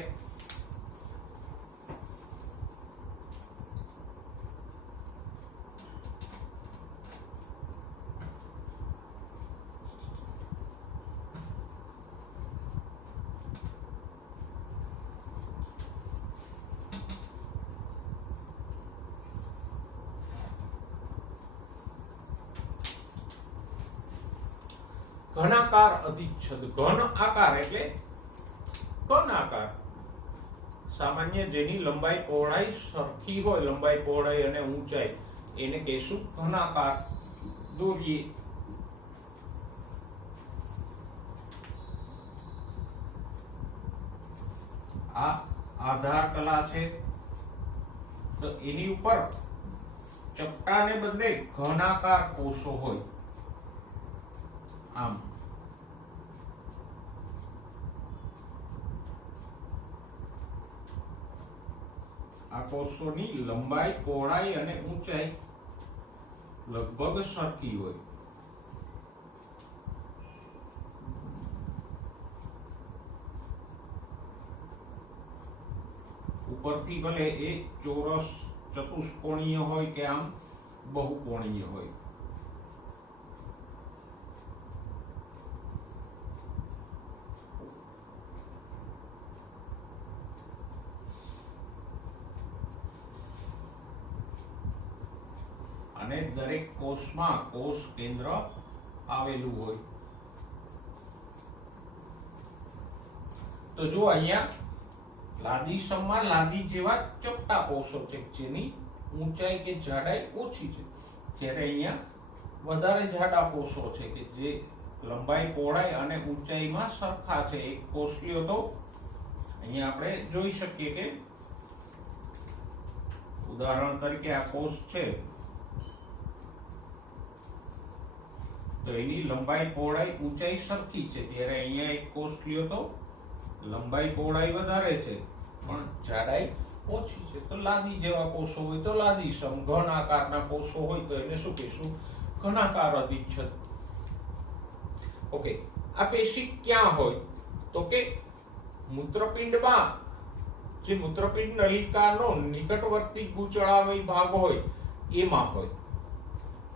ઘનાકાર અધિચ્છદ. ઘન આકાર એટલે ઘન આકાર. સામાન્ય જેની લંબાઈ પહોળાઈ સરખી હોય, લંબાઈ પહોળાઈ અને ઊંચાઈ એને કહેશું ઘનાકાર દોરીએ. આ આધાર કલા છે. તો એની ઉપર ચપટાને બદલે ઘનાકાર કોષો હોય. આમ આ કોષોની લંબાઈ, પહોળાઈ અને ઊંચાઈ લગભગ સરખી હોય. ઉપરથી ભલે એ ચોરસ, ચતુષ્કોણીય હોય કે આમ બહુકોણીય હોય. અને દરેક કોષમાં કોષ કેન્દ્ર આવેલું હોય. તો જો અહીંયા લાદી સમમાં લાદી જેવા ચપટા કોષો છે જેની ઊંચાઈ કે જાડાઈ ઓછી છે, જ્યારે અહીંયા વધારે જાડા કોષો છે કે જે લંબાઈ, પહોળાઈ અને ઊંચાઈમાં સરખા છે. એક કોષ લ્યો તો અહીંયા આપણે જોઈ શકીએ કે ઉદાહરણ તરીકે આ કોષ છે તો એની લંબાઈ, પહોળાઈ, ઊંચાઈ સરખી છે, ત્યારે અહીંયા એક કોષ લ્યો તો લંબાઈ, પહોળાઈ વધારે છે પણ જાડાઈ ઓછી છે. તો લાદી જેવા કોષો હોય તો લાદી સમ, ઘન આકારના કોષો હોય તો એને શું કહીશું? ઘનાકાર અધિચ્છદ. ઓકે, આ પેશી ક્યાં હોય? તો કે મૂત્રપિંડમાં, જે મૂત્રપિંડ નલિકાનો નિકટવર્તી ગૂંચળામય ભાગ હોય એમાં હોય.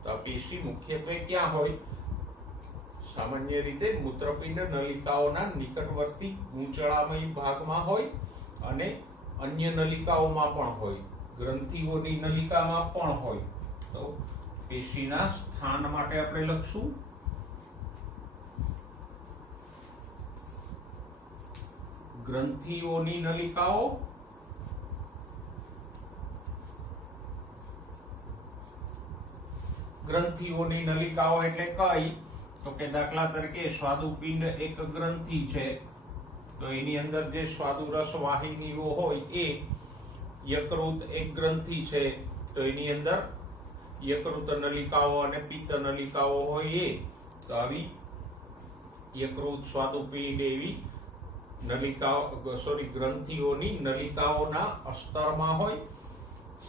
તો આ પેશી મુખ્યત્વે ક્યાં હોય? સામાન્ય રીતે મૂત્રપિંડ નલિકાઓના નિકટવર્તી ગૂંચળામય ભાગમાં હોય અને અન્ય નલિકાઓમાં પણ હોય, ગ્રંથિઓની નલિકામાં પણ હોય. તો પેશીના સ્થાન માટે આપણે લખશું ગ્રંથિઓની નલિકાઓ, ગ્રંથિઓની નલિકાઓ એટલે કઈ? તો કે દાખલા તરીકે સ્વાદુપિંડ એક ગ્રંથિ છે, તો એની અંદર જે સ્વાદુરસ વાહિનીઓ હોય એ. યકૃત એક ગ્રંથિ છે તો એની અંદર યકૃત નલિકાઓ અને પિત્ત નલિકાઓ હોય એ. તો આવી યકૃત, સ્વાદુપિંડ એવી નલિકાઓ, ગ્રંથિઓની નલિકાઓના અસ્તરમાં હોય,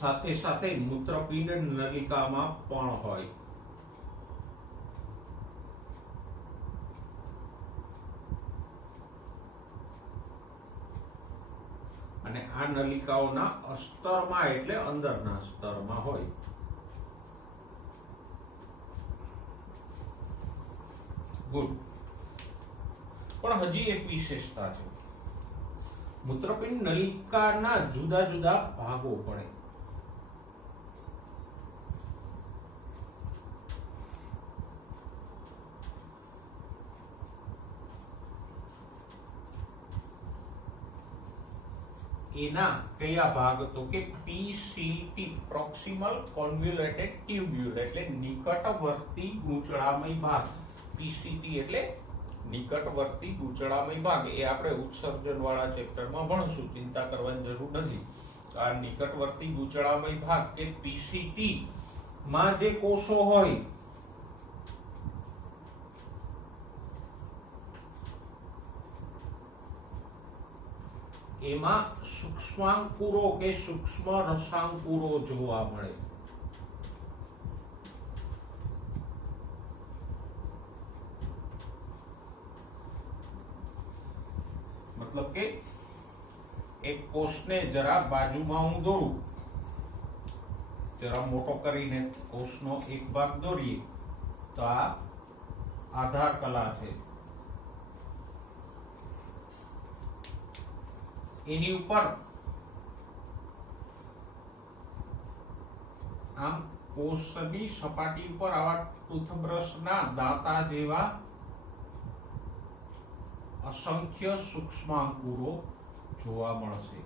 સાથે સાથે મૂત્રપિંડ નલિકામાં પણ હોય. અને આ નલિકાઓના અસ્તરમાં એટલે અંદરના સ્તરમાં હોય. ગુડ. પણ હજી એક વિશેષતા છે. મૂત્રપિંડ નલિકાના જુદા જુદા ભાગો પડે. એના કયા ભાગ? તો કે પીસીટી, પ્રોક્સિમલ કોન્વ્યુલેટેડ ટ્યુબ્યુલ, એટલે નિકટવર્તી ગૂંચળામય ભાગ. પીસીટી એટલે નિકટવર્તી ગૂંચળામય ભાગ. એ આપણે ઉત્સર્જન વાળા ચેપ્ટરમાં ભણશું, ચિંતા કરવાની જરૂર નથી. આ નિકટવર્તી ગૂંચળામય ભાગ કે પીસીટી માં જે કોષો હોય એમાં સૂક્ષ્માંકુરો કે સૂક્ષ્મ રસાંકુરો જોવા મળે. મતલબ કે એક કોષને જરા બાજુમાં હું દોરું, જરા મોટો કરીને કોષનો એક ભાગ દોરીએ તો આ આધાર કલા છે. એની ઉપર આમ કોષની સપાટી ઉપર આવા ટૂથબ્રશના દાંતા જેવા અસંખ્ય સૂક્ષ્માંકુરો જોવા મળશે.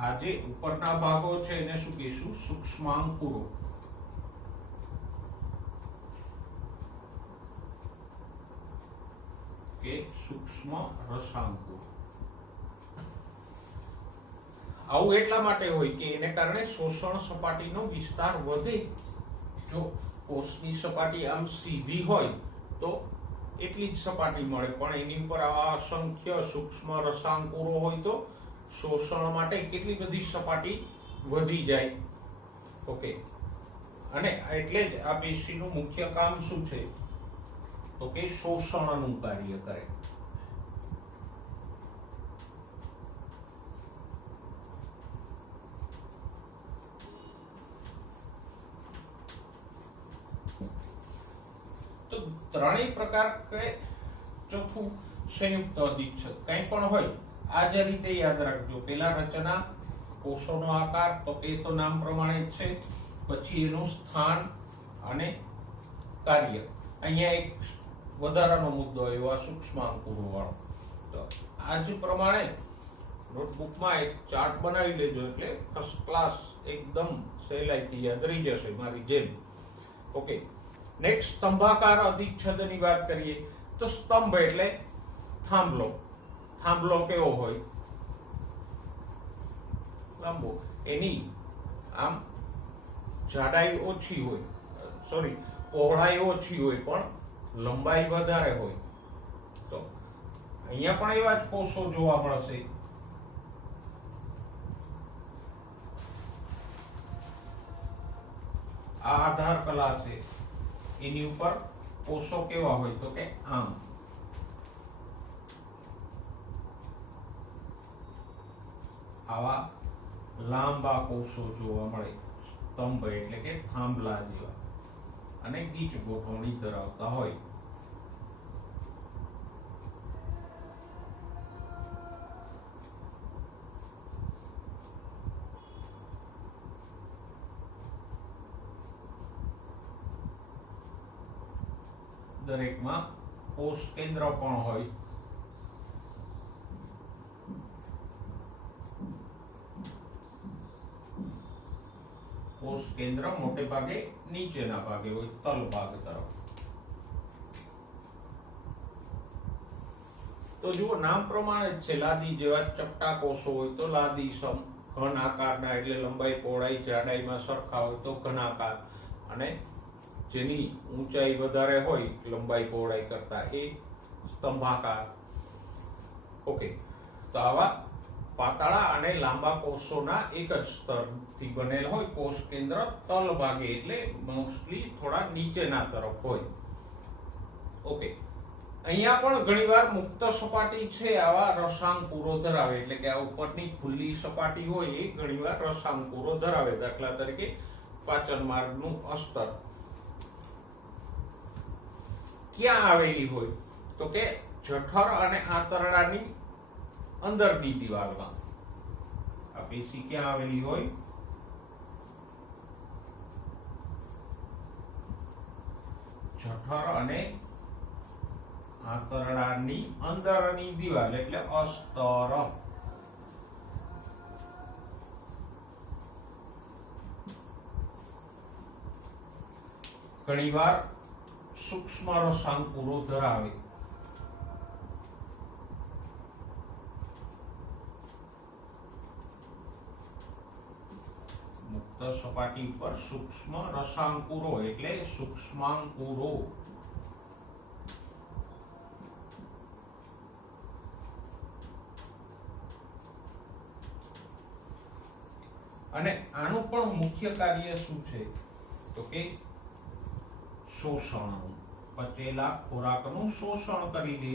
આ જે ઉપરના ભાગો છે એને શું કહીશું? સૂક્ષ્માંકુરો. કે સૂક્ષ્મ રસાંકુરો. આવું એટલા માટે હોય કે એને કારણે શોષણ સપાટીનો વિસ્તાર વધે. જો કોષની સપાટી આમ સીધી હોય તો એટલી જ સપાટી મળે, પણ એની ઉપર આવા અસંખ્ય સૂક્ષ્મ રસાંકુરો હોય તો શોષણ માટે કેટલી બધી સપાટી વધી જાય. ઓકે, અને એટલે જ આ પેશીનું મુખ્ય કામ શું છે? તો કે શોષણનું કાર્ય કરે. તો ત્રણેય પ્રકાર કે ચોથું સંયુક્ત અધિચ્છદ કંઈ પણ હોય આ જ રીતે યાદ રાખજો. પેલા રચના, કોષોનો આકાર તો એ તો નામ પ્રમાણે જ છે, પછી એનું સ્થાન અને કાર્ય. અહીંયા એક વધારાનો મુદ્દો એવા સૂક્ષ્માંકુરો વાળો. તો આ જ પ્રમાણે નોટબુકમાં એક ચાર્ટ બનાવી લેજો એટલે ફર્સ્ટ ક્લાસ એકદમ સહેલાઈથી યાદ રહી જશે મારી જેમ. ઓકે, નેક્સ્ટ સ્તંભાકાર અધિચ્છદની વાત કરીએ તો સ્તંભ એટલે થાંભલો. થાંભલો કેવો હોય? લાંબો. એની આમ જાડાઈ ઓછી હોય, સોરી પહોળાઈ ઓછી હોય પણ લંબાઈ વધારે હોય. તો અહીંયા પણ એવા જ કોષો જોવા મળશે. આ આધાર કલા છે, એની ઉપર કોષો કેવા હોય? તો કે આમ. આવા લાંબા કોષો જોવા મળે. સ્તંભ એટલે કે થાંભલા જેવા, અને ગીચ ગોઠવણી ધરાવતા હોય. દરેકમાં કોષ કેન્દ્ર પણ હોય. કોષ કેન્દ્ર મોટે ભાગે નીચેના ભાગે હોય, તલ ભાગ તરફ. તો જુઓ, નામ પ્રમાણે જ છે. લાદી જેવા ચપટા કોષો હોય તો લાદી સમ. ઘન આકારના એટલે લંબાઈ પહોળાઈ જાડાઈમાં સરખા હોય તો ઘનાકાર, અને જેની ઊંચાઈ વધારે હોય લંબાઈ પહોળાઈ કરતા એ સ્તંભાકાર. ઓકે, તો આવા પાતળા અને લાંબા કોષોના એક જ સ્તરથી બનેલ હોય. કોષ કેન્દ્ર તલ ભાગે એટલે મોસ્ટલી થોડા નીચેના તરફ હોય. ઓકે, અહીંયા પણ ઘણીવાર મુક્ત સપાટી છે આવા રસાંકુરો ધરાવે, એટલે કે આ ઉપરની ખુલ્લી સપાટી હોય એ ઘણીવાર રસાંકુરો ધરાવે. દાખલા તરીકે પાચન માર્ગનું અસ્તર ક્યાં આવેલી હોય? તો કે જઠર અને આંતરડાની અંદરની દિવાલમાં. આ પેશી ક્યાં આવેલી હોય? જઠર અને આંતરડાની અંદરની દિવાલ એટલે અસ્તર. ઘણીવાર સૂક્ષ્મ રસાંકુરો ધરાવે. મુક્ત સપાટી પર સૂક્ષ્મ રસાંકુરો એટલે સૂક્ષ્માંકુરો. અને આનું પણ મુખ્ય કાર્ય શું છે? તો કે શોષણ. પચેલા ખોરાકનું શોષણ કરી લે,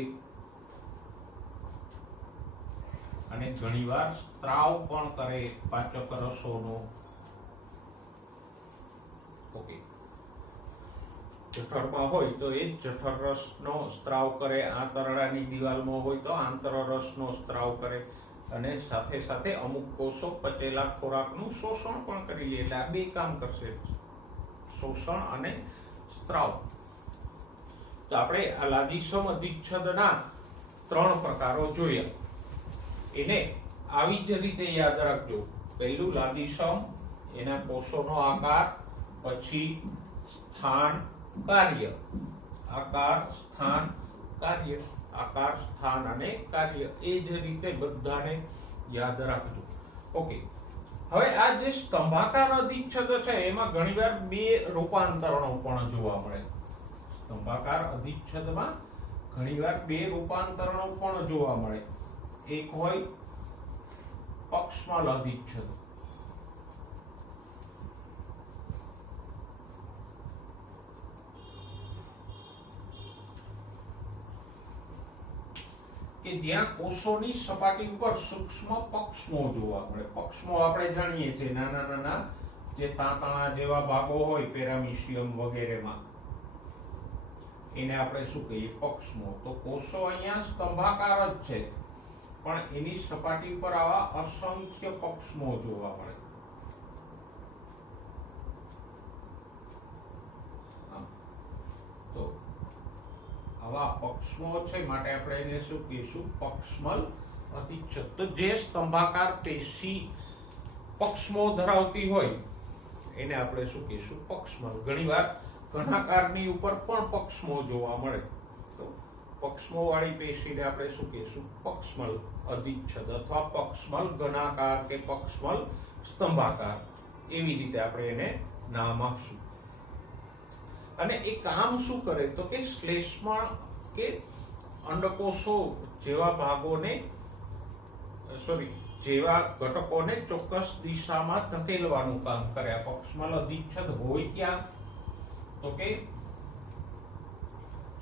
અને ઘણીવાર સ્ત્રાવ પણ કરે પાચક રસોનો. ઓકે, જઠરમાં હોય તો એ જઠર રસનો સ્ત્રાવ કરે, આંતરડાની દિવાલમાં હોય તો આંતર રસનો સ્ત્રાવ કરે, અને સાથે સાથે અમુક કોષો પચેલા ખોરાકનું શોષણ પણ કરી લે. એટલે આ બે કામ કરશે, શોષણ અને સ્ત્રાવ. તો આપણે આ લાદીસમ અધિચ્છદના 3 પ્રકારો જોયા. એને આવી જ રીતે યાદ રાખજો, પહેલું લાદીસમ, એના કોષોનો આકાર, પછી સ્થાન કાર્ય, આકાર સ્થાન કાર્ય, આકાર સ્થાન અને કાર્ય, એ જ રીતે બધાને યાદ રાખજો. ઓકે, હવે આ જે સ્તંભાકાર અધિચ્છદ છે એમાં ઘણીવાર બે રૂપાંતરણો પણ જોવા મળે. સ્તંભાકાર અધિચ્છદમાં ઘણીવાર બે રૂપાંતરણો પણ જોવા મળે. એક હોય પક્ષમલ અધિચ્છદ, કે જ્યાં કોષોની સપાટી ઉપર સૂક્ષ્મ પક્ષમો જોવા મળે. પક્ષમો આપણે જાણીએ છીએ, નાના નાના જે તાંતણા જેવા ભાગો હોય પેરામિશિયમ વગેરેમાં, એને આપણે શું કહીએ? પક્ષમો. તો કોષો અહીંયા સ્તંભાકાર જ છે, પણ એની સપાટી પર આવા અસંખ્ય પક્ષમો જોવા મળે. તો આવા પક્ષમો છે, માટે આપણે એને શું કહીશું? પક્ષમલ અધિચ્છદ. તો જે સ્તંભાકાર પેશી પક્ષમો ધરાવતી હોય એને આપણે શું કહીશું? પક્ષમલ. ઘણીવાર ઘનાકારની ઉપર પણ પક્ષમો જોવા મળે, તો પક્ષમો વાળી પેશીને આપણે શું કહીશું? પક્ષમલ અધિચ્છદ, અથવા પક્ષમલ ઘનાકાર કે પક્ષમલ સ્તંભાકાર, એવી રીતે આપણે એને નામ આપશું. અને એ કામ શું કરે? તો કે શ્લેષ્મા કે અંડકોષો જેવા ભાગોને, જેવા ઘટકોને ચોક્કસ દિશામાં ધકેલવાનું કામ કરે. આ પક્ષમલ અધિચ્છદ હોય ક્યાં? તો કે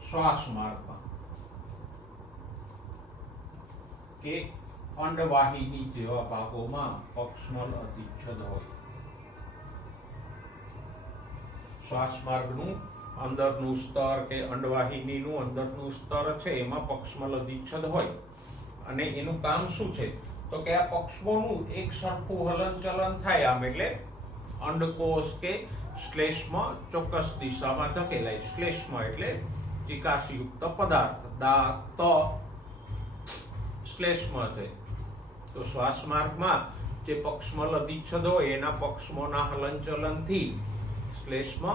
શ્વાસ માર્ગમાં કે અંડવાહિની જેવા ભાગોમાં પક્ષમલ અધિચ્છદ હોય. શ્વાસ માર્ગનું અંદરનું સ્તર કે અંડવાહિનીનું અંદરનું સ્તર છે, એમાં પક્ષમલ અધિચ્છદ હોય. અને એનું કામ શું છે? તો કે આ પક્ષમોનું એક સરખું હલનચલન થાય, આમ એટલે અંડકોષ કે શ્લેષ્મ ચોક્કસ દિશામાં ધકેલાય. શ્લેષ્મ એટલે ચિકાસયુક્ત પદાર્થ, દાંત શ્લેષ્મ છે. તો શ્વાસ માર્ગમાં જે પક્ષમલ અધિચ્છદ હોય એના પક્ષમોના હલનચલનથી શ્લેષ્મ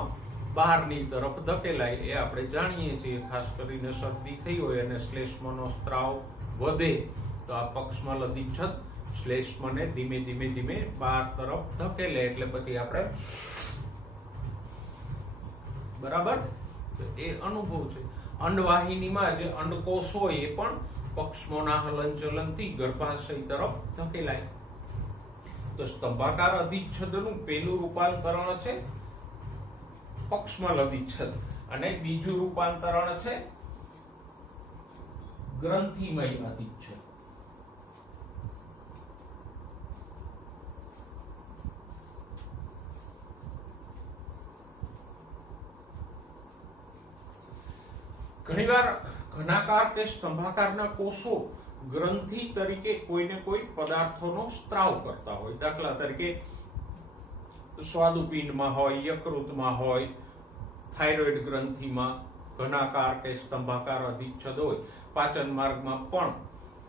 બહારની તરફ ધકેલાય, એ આપણે જાણીએ છીએ. ખાસ કરીને શરદી થઈ હોય અને શ્લેષ્મનો સ્ત્રાવ વધે તો આ પક્ષમલ અધિચ્છદ શ્લેષ્મને ધીમે ધીમે ધીમે બહાર તરફ ધકેલે, એટલે પછી આપણે બરાબર એ અનુભવ છે. અંડવાહિનીમાં જે અંડકોષ હોય એ પણ પક્ષમોના હલનચલનથી ગર્ભાશય તરફ ધકેલાય. તો સ્તંભાકાર અધિચ્છદનું પહેલું રૂપાંતરણ છે પક્ષમલ અધિચ્છદ, અને બીજું રૂપાંતરણ છે ગ્રંથિમય અધિચ્છદ. ઘણીવાર ઘનાકાર કે સ્તંભાકારના કોષો ગ્રંથિ તરીકે કોઈને કોઈ પદાર્થોનો સ્ત્રાવ કરતા હોય. દાખલા તરીકે સ્વાદુપિંડમાં હોય, યકૃતમાં હોય, થાઇરોઇડ ગ્રંથિમાં ઘનાકાર કે સ્તંભાકાર અધિચ્છદ હોય, પાચન માર્ગમાં પણ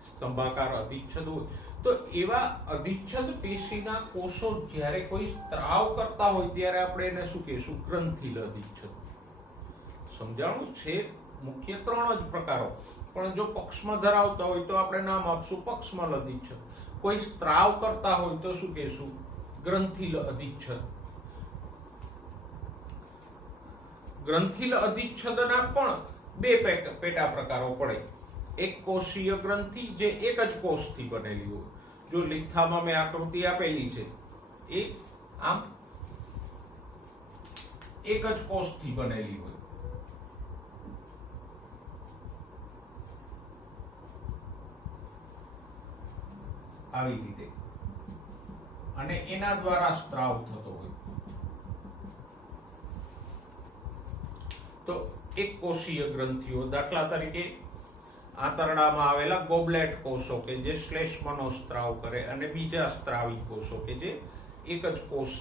સ્તંભાકાર અધિચ્છદ હોય. તો એવા અધિચ્છદ પેશીના કોષો જ્યારે કોઈ સ્ત્રાવ કરતા હોય ત્યારે આપણે એને શું કહીશું? ગ્રંથિલ અધિચ્છદ. સમજાણું છે? મુખ્ય ત્રણ જ પ્રકારો, પણ જો પક્ષમાં ધરાવતા હોય તો આપણે નામ આપશું પક્ષમલ અધિચ્છદ. કોઈ સ્ત્રાવ કરતા હોય તો શું કહીશું? ગ્રંથિલ અધિચ્છદ. ગ્રંથિલ અધિચ્છદના પણ બે પેટા પ્રકારો પડે. એક કોષીય ગ્રંથિ, જે એક જ કોષથી બનેલી હોય. જો લીથામાં મેં આકૃતિ આપેલી છે, એ આમ એક જ કોષથી બનેલી હોય. આવી રીતે, અને એના દ્વારા સ્ત્રાવ થતો હોય. તો એક કોષીય ગ્રંથિઓ, દાખલા તરીકે આંતરડામાં આવેલા ગોબલેટ કોષો કે જે શ્લેષ્મનો સ્ત્રાવ કરે, અને બીજા સ્ત્રાવી કોષો કે જે એક જ કોષ,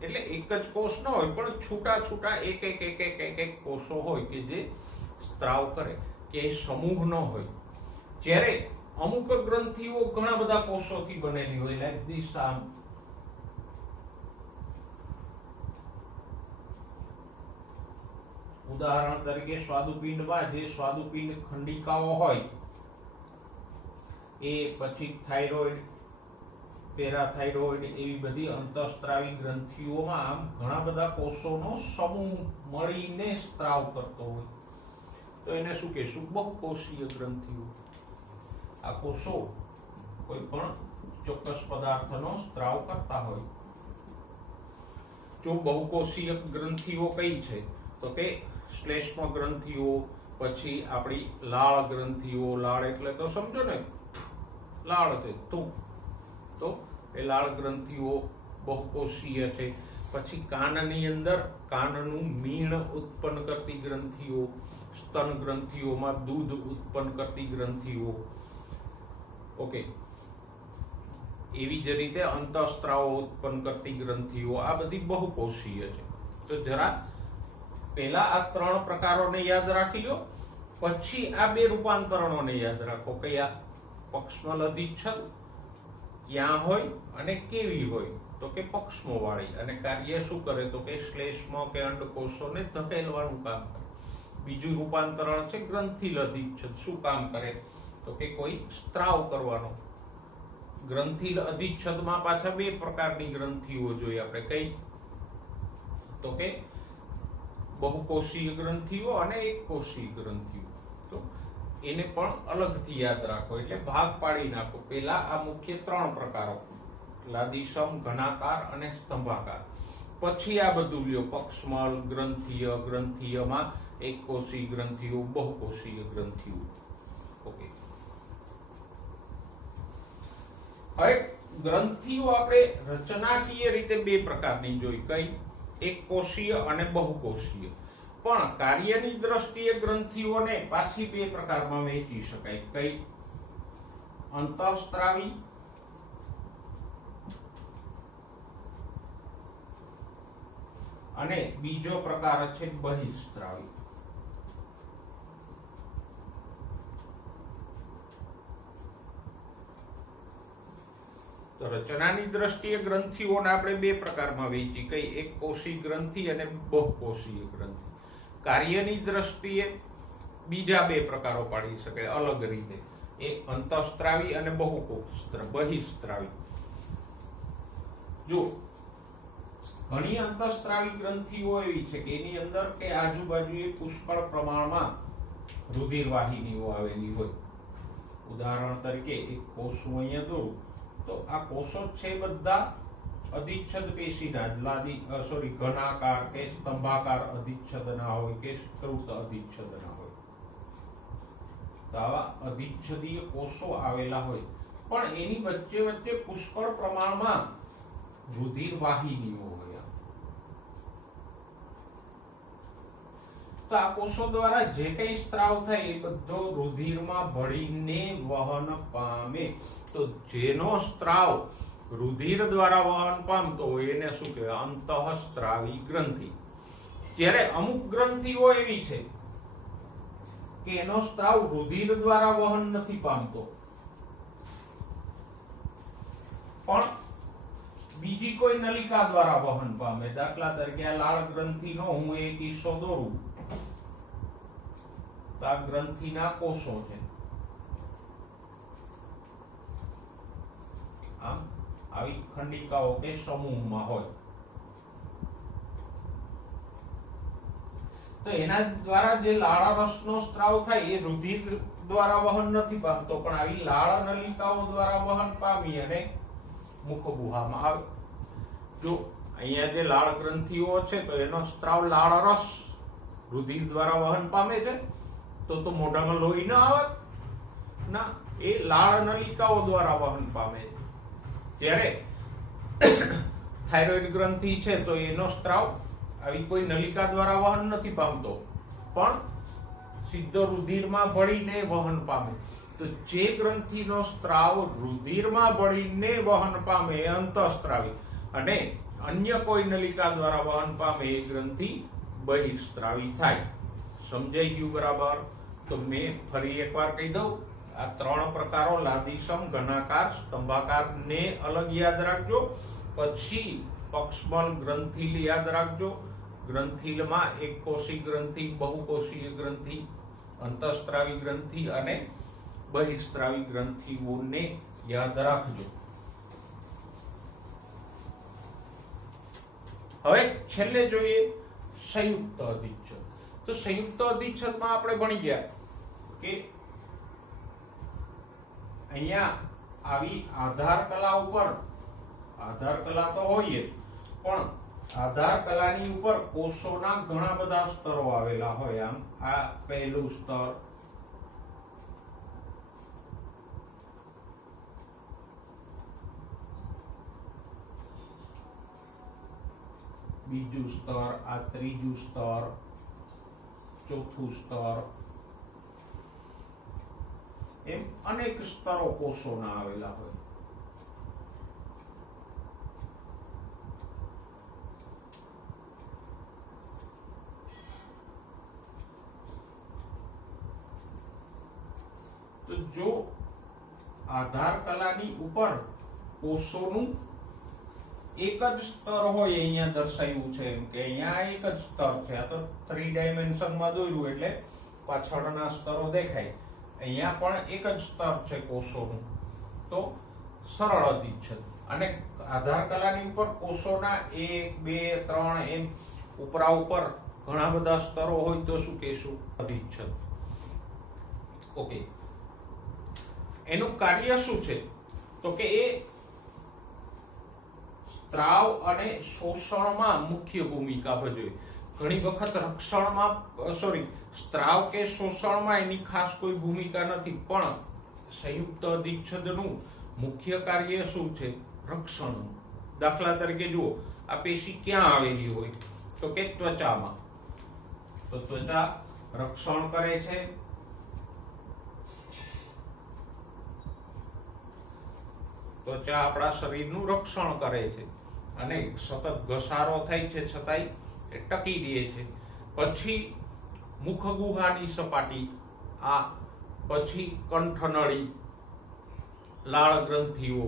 એટલે એક જ કોષ ન હોય પણ છૂટા છૂટા એક કોષો હોય કે જે સ્ત્રાવ કરે, કે સમૂહ ન હોય. જ્યારે અમુક ગ્રંથિઓ ઘણા બધા કોષોથી બનેલી હોય, લાઈક ધીસ આમ. ઉદાહરણ તરીકે સ્વાદુપિંડમાં જે સ્વાદુપિંડ ખંડિકાઓ હોય એ, પછી થાઇરોઇડ, પેરાથાઇરોઇડ, એવી બધી અંતઃસ્ત્રાવી ગ્રંથિઓમાં આમ ઘણા બધા કોષોનો સમૂહ મળીને સ્ત્રાવ કરતો હોય, તો એને શું કહેશું? બહુકોષીય ગ્રંથિઓ. આ કોષો કોઈ પણ ચોક્કસ પદાર્થનો સ્ત્રાવ કરતા હોય. જો બહુકોષીય ગ્રંથિઓ કઈ છે તો કે શ્લેષ્મ ગ્રંથિઓ, પછી આપણી લાળ ગ્રંથિઓ. લાળ એટલે તો સમજો ને, લાળ છે તું, તો એ લાળ ગ્રંથિઓ બહુકોષીય છે. પછી કાનની અંદર કાનનું મીણ ઉત્પન્ન કરતી ગ્રંથિઓ, સ્તન ગ્રંથિઓમાં દૂધ ઉત્પન્ન કરતી ગ્રંથિઓ. ઓકે, એવી જ રીતે અંતઃસ્ત્રાવો ઉત્પન્ન કરતી ગ્રંથિઓ, આ બધી બહુકોષીય છે. તો જરા પહેલા આ 3 પ્રકારોને યાદ રાખી લો, પછી આ 2 રૂપાંતરણોને યાદ રાખો. કયા? પક્ષમલ અધિચ્છદ ક્યાં હોય અને કેવી હોય, તો કે પક્ષમો વાળી. અને કાર્ય શું કરે તો કે શ્લેષ્મ કે અંડકોષોને ધકેલવાનું કામ કરે. બીજું રૂપાંતરણ છે ગ્રંથિલ અધિચ્છદ. શું કામ કરે તો કે કોઈ સ્ત્રાવ કરવાનો. ગ્રંથિલ અધિચ્છદમાં પાછા 2 પ્રકારની ગ્રંથિઓ જોઈએ આપણે. કઈ તો કે બહુકોષીય ગ્રંથિઓ અને એકકોષીય ગ્રંથિઓ. તો એને પણ અલગથી યાદ રાખો, એટલે ભાગ પાડી નાખો. પહેલા આ મુખ્ય 3 પ્રકારો, લાદીસમ, ઘનાકાર અને સ્તંભાકાર. પછી આ બધું લ્યો, પક્ષમલ, ગ્રંથિય, ગ્રંથિયમાં એકકોષીય ગ્રંથિઓ, બહુકોષીય ગ્રંથિઓ. ઓકે, હવે ગ્રંથિઓ આપણે રચનાકીય રીતે 2 પ્રકારની જોઈ. કઈ? એકકોષીય અને બહુકોષીય. પણ કાર્યની દ્રષ્ટિએ ગ્રંથિઓને પાછી 2 પ્રકારમાં વહેંચી શકાય. કઈ? અંતઃસ્ત્રાવી અને બીજો પ્રકાર છે બહિસ્ત્રાવી. તો રચનાની દ્રષ્ટિએ ગ્રંથિઓને આપણે 2 પ્રકારમાં વહેંચી. કઈ? એકકોષી ગ્રંથિ અને બહુકોષીય ગ્રંથિ. કાર્યની દ્રષ્ટિએ બીજા 2 પ્રકારો પાડી શકાય અલગ રીતે, એક અંતઃસ્ત્રાવી અને બહિસ્ત્રાવી. જો ઘણી અંતઃસ્ત્રાવી ગ્રંથિઓ એવી છે કે એની અંદર કે આજુબાજુએ પુષ્કળ પ્રમાણમાં રુધિર વાહિનીઓ આવેલી હોય. ઉદાહરણ તરીકે એક કોષ હું અહીંયા દોરું તો આ કોષો છે બધા અધિચ્છદ પેશીના ઘનાકાર કે સ્તંભાકાર અધિચ્છદના હોય કે સ્ત્રુત અધિચ્છદના હોય. તો આવા અધિચ્છદીય કોષો આવેલા હોય, પણ એની વચ્ચે વચ્ચે પુષ્કળ પ્રમાણમાં રુધિર વાહિનીઓ હોય. તો આ કોષો દ્વારા જે કંઈ સ્ત્રાવ થાય એ બધો રુધિરમાં ભળીને વહન પામે. તો જેનો સ્ત્રાવ રુધિર દ્વારા વહન પામતો હોય એને શું કહેવાય? અંતઃસ્ત્રાવી ગ્રંથિ. જ્યારે અમુક ગ્રંથિઓ એવી છે કે એનો સ્ત્રાવ રુધિર દ્વારા વહન નથી પામતો, પણ બીજી કોઈ નલિકા દ્વારા વહન પામે. દાખલા તરીકે આ લાળ ગ્રંથિનો હું એક કિસ્સો દોરું તો આ ગ્રંથિના કોષો છે. આમ આવી ખંડિકાઓ કે સમૂહમાં હોય તો એના દ્વારા જે લાળરસનો સ્ત્રાવ થાય એ રુધિર દ્વારા વહન નથી પામતો, પણ આવી લાળ નલિકાઓ દ્વારા વહન પામી અને મુખગુહામાં આવે. જો અહીંયા જે લાળ ગ્રંથિઓ છે તો એનો સ્ત્રાવ લાળરસ રુધિર દ્વારા વહન પામે છે, તો મોઢામાં લોહી ના આવે ના, એ લાળ નલિકાઓ દ્વારા વહન પામે છે. જ્યારે થાઇરોઇડ ગ્રંથિ છે તો એનો સ્ત્રાવ આવી કોઈ નલિકા દ્વારા વહન નથી પામતો, પણ સીધો રુધિરમાં ભળીને વહન પામે. તો જે ગ્રંથિનો સ્ત્રાવ રુધિરમાં ભળીને વહન પામે એ અંતઃસ્ત્રાવી, અને અન્ય કોઈ નલિકા દ્વારા વહન પામે એ ગ્રંથિ બહિસ્ત્રાવી થાય. સમજાઈ ગયું બરાબર? તો મેં ફરી એકવાર કહી દઉં, આ ત્રણ પ્રકારો લાદીસમ, ઘનાકાર, સ્તંભાકાર ને અલગ યાદ રાખજો. પછી પક્ષમલ ગ્રંથિલ યાદ રાખજો. ગ્રંથિલમાં એક કોષી ગ્રંથિ, બહુકોષીય ગ્રંથિ, અંતઃસ્ત્રાવી ગ્રંથિ અને બહિસ્ત્રાવી ગ્રંથિઓને યાદ રાખજો. હવે છેલ્લે જોઈએ સંયુક્ત અધિચ્છદ. તો સંયુક્ત અધિચ્છદમાં આપણે ભણી ગયા કે અહીંયા આવી આધાર કલા ઉપર, આધાર કલા તો હોય જ, પણ આધાર કલાની ઉપર કોષોના ઘણા બધા સ્તરો આવેલા હોય. આમ આ પહેલું સ્તર, બીજું સ્તર, આ ત્રીજું સ્તર, ચોથું સ્તર, એમ અનેક સ્તરો કોષોના આવેલા હોય. તો જો આધાર કલાની ઉપર કોષોનું એક જ સ્તર હોય, અહીંયા દર્શાવ્યું છે એમ કે અહીંયા એક જ સ્તર છે, આ તો 3 ડાયમેન્શનમાં દોર્યું એટલે પાછળના સ્તરો દેખાય. અહીંયા પણ એક જ સ્તર છે કોષોનું, તો સરળ અધિચ્છદ. અને આધાર કલાની ઉપર કોષોના 1, 2, 3 એમ ઉપરા ઉપર ઘણા બધા સ્તરો હોય તો શું કહેશું? અધિચ્છદ. ઓકે, એનું કાર્ય શું છે? તો કે એ સ્ત્રાવ અને શોષણમાં મુખ્ય ભૂમિકા ભજવે. ઘણી વખત રક્ષણમાં, સ્ત્રાવ કે શોષણમાં એની ખાસ કોઈ ભૂમિકા નથી, પણ સંયુક્ત અધિચ્છદનું મુખ્ય કાર્ય શું છે? રક્ષણનું. દાખલા તરીકે જુઓ, આ પેશી ક્યાં આવેલી હોય? તો કે ત્વચામાં. તો ત્વચા રક્ષણ કરે છે. ત્વચા આપણા શરીરનું રક્ષણ કરે છે અને સતત ઘસારો થાય છે છતાંય એ ટકી રહે છે. પછી મુખગુહાની સપાટી, આ પછી કંઠનળી, લાળ ગ્રંથિઓ,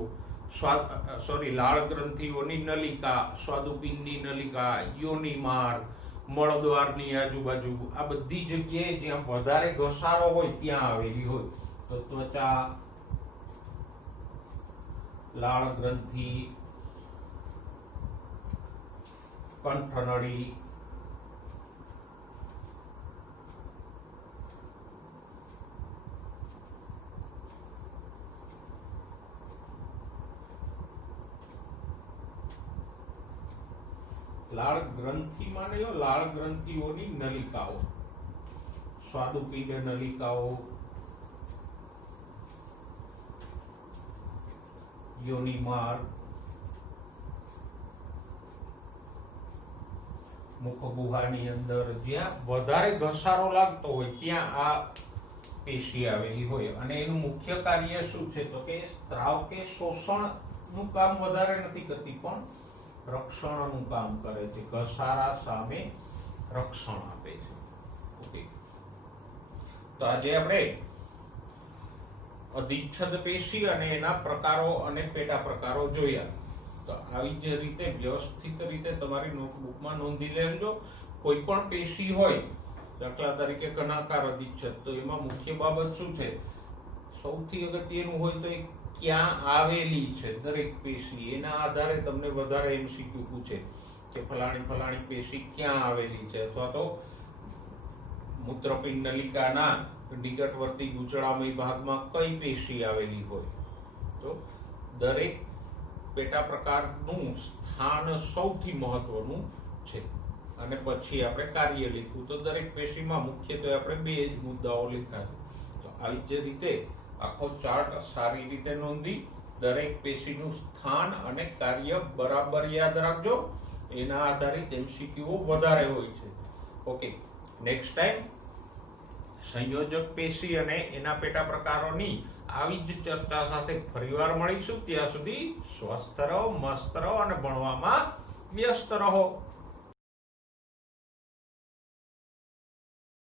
લાળ ગ્રંથિઓની નલિકા, સ્વાદુપિંડની નલિકા, યોનિ માર્ગ, મળદ્વારની આજુબાજુ, આ બધી જગ્યાએ જ્યાં વધારે ઘસારો હોય ત્યાં આવેલી હોય. તો ત્વચા, લાળ ગ્રંથિ, કંઠનળી, લાળ ગ્રંથિમાં નહીં, લાળ ગ્રંથિઓની નલિકાઓ, સ્વાદુપિંડ નલિકાઓ, યોનિ માર્ગ, મુખગુહાની અંદર જ્યાં વધારે ઘસારો લાગતો હોય ત્યાં આ પેશી આવેલી હોય. અને એનું મુખ્ય કાર્ય શું છે? તો કે સ્ત્રાવ કે શોષણ નું કામ વધારે નથી કરતી, પણ રક્ષણનું કામ કરે છે. ઘસારા સામે રક્ષણ આપે છે. ઓકે, તો આજે આપણે અધિચ્છદ પેશી અને એના પ્રકારો અને પેટા પ્રકારો જોયા. તો આવી જ રીતે વ્યવસ્થિત રીતે તમારી નોટબુકમાં નોંધી લેજો. કોઈ પણ પેશી હોય, દાખલા તરીકે ઘનાકાર અધિચ્છદ, તો એમાં મુખ્ય બાબત શું છે? સૌથી અગત્યનું હોય તો એ ક્યાં આવેલી છે દરેક પેશી. એના આધારે તમને વધારે એમસીક્યુ પૂછે કે ફલાણી પેશી ક્યાં આવેલી છે, અથવા તો મૂત્રપિંડ નલિકાના નિકટવર્તી ગૂંચળામય ભાગમાં કઈ પેશી આવેલી હોય. તો દરેક પેટા પ્રકારનું સ્થાન સૌથી મહત્વનું છે. અને પછી આપણે કાર્ય લીધું, તો દરેક પેશીમાં મુખ્યત્વે આપણે 2 જ મુદ્દાઓ લીધા છે. તો આવી જ રીતે આખો ચાર્ટ સારી રીતે નોંધી દરેક પેશીનું સ્થાન અને કાર્ય બરાબર યાદ રાખજો. એના આધારિત એમસીક્યુ વધારે હોય છે. ઓકે, નેક્સ્ટ ટાઈમ સંયોજક પેશી અને એના પેટા પ્રકારોની આવી જ ચર્ચા સાથે ફરીવાર મળીશું. ત્યાં સુધી સ્વસ્થ રહો, મસ્ત રહો અને ભણવામાં વ્યસ્ત રહો.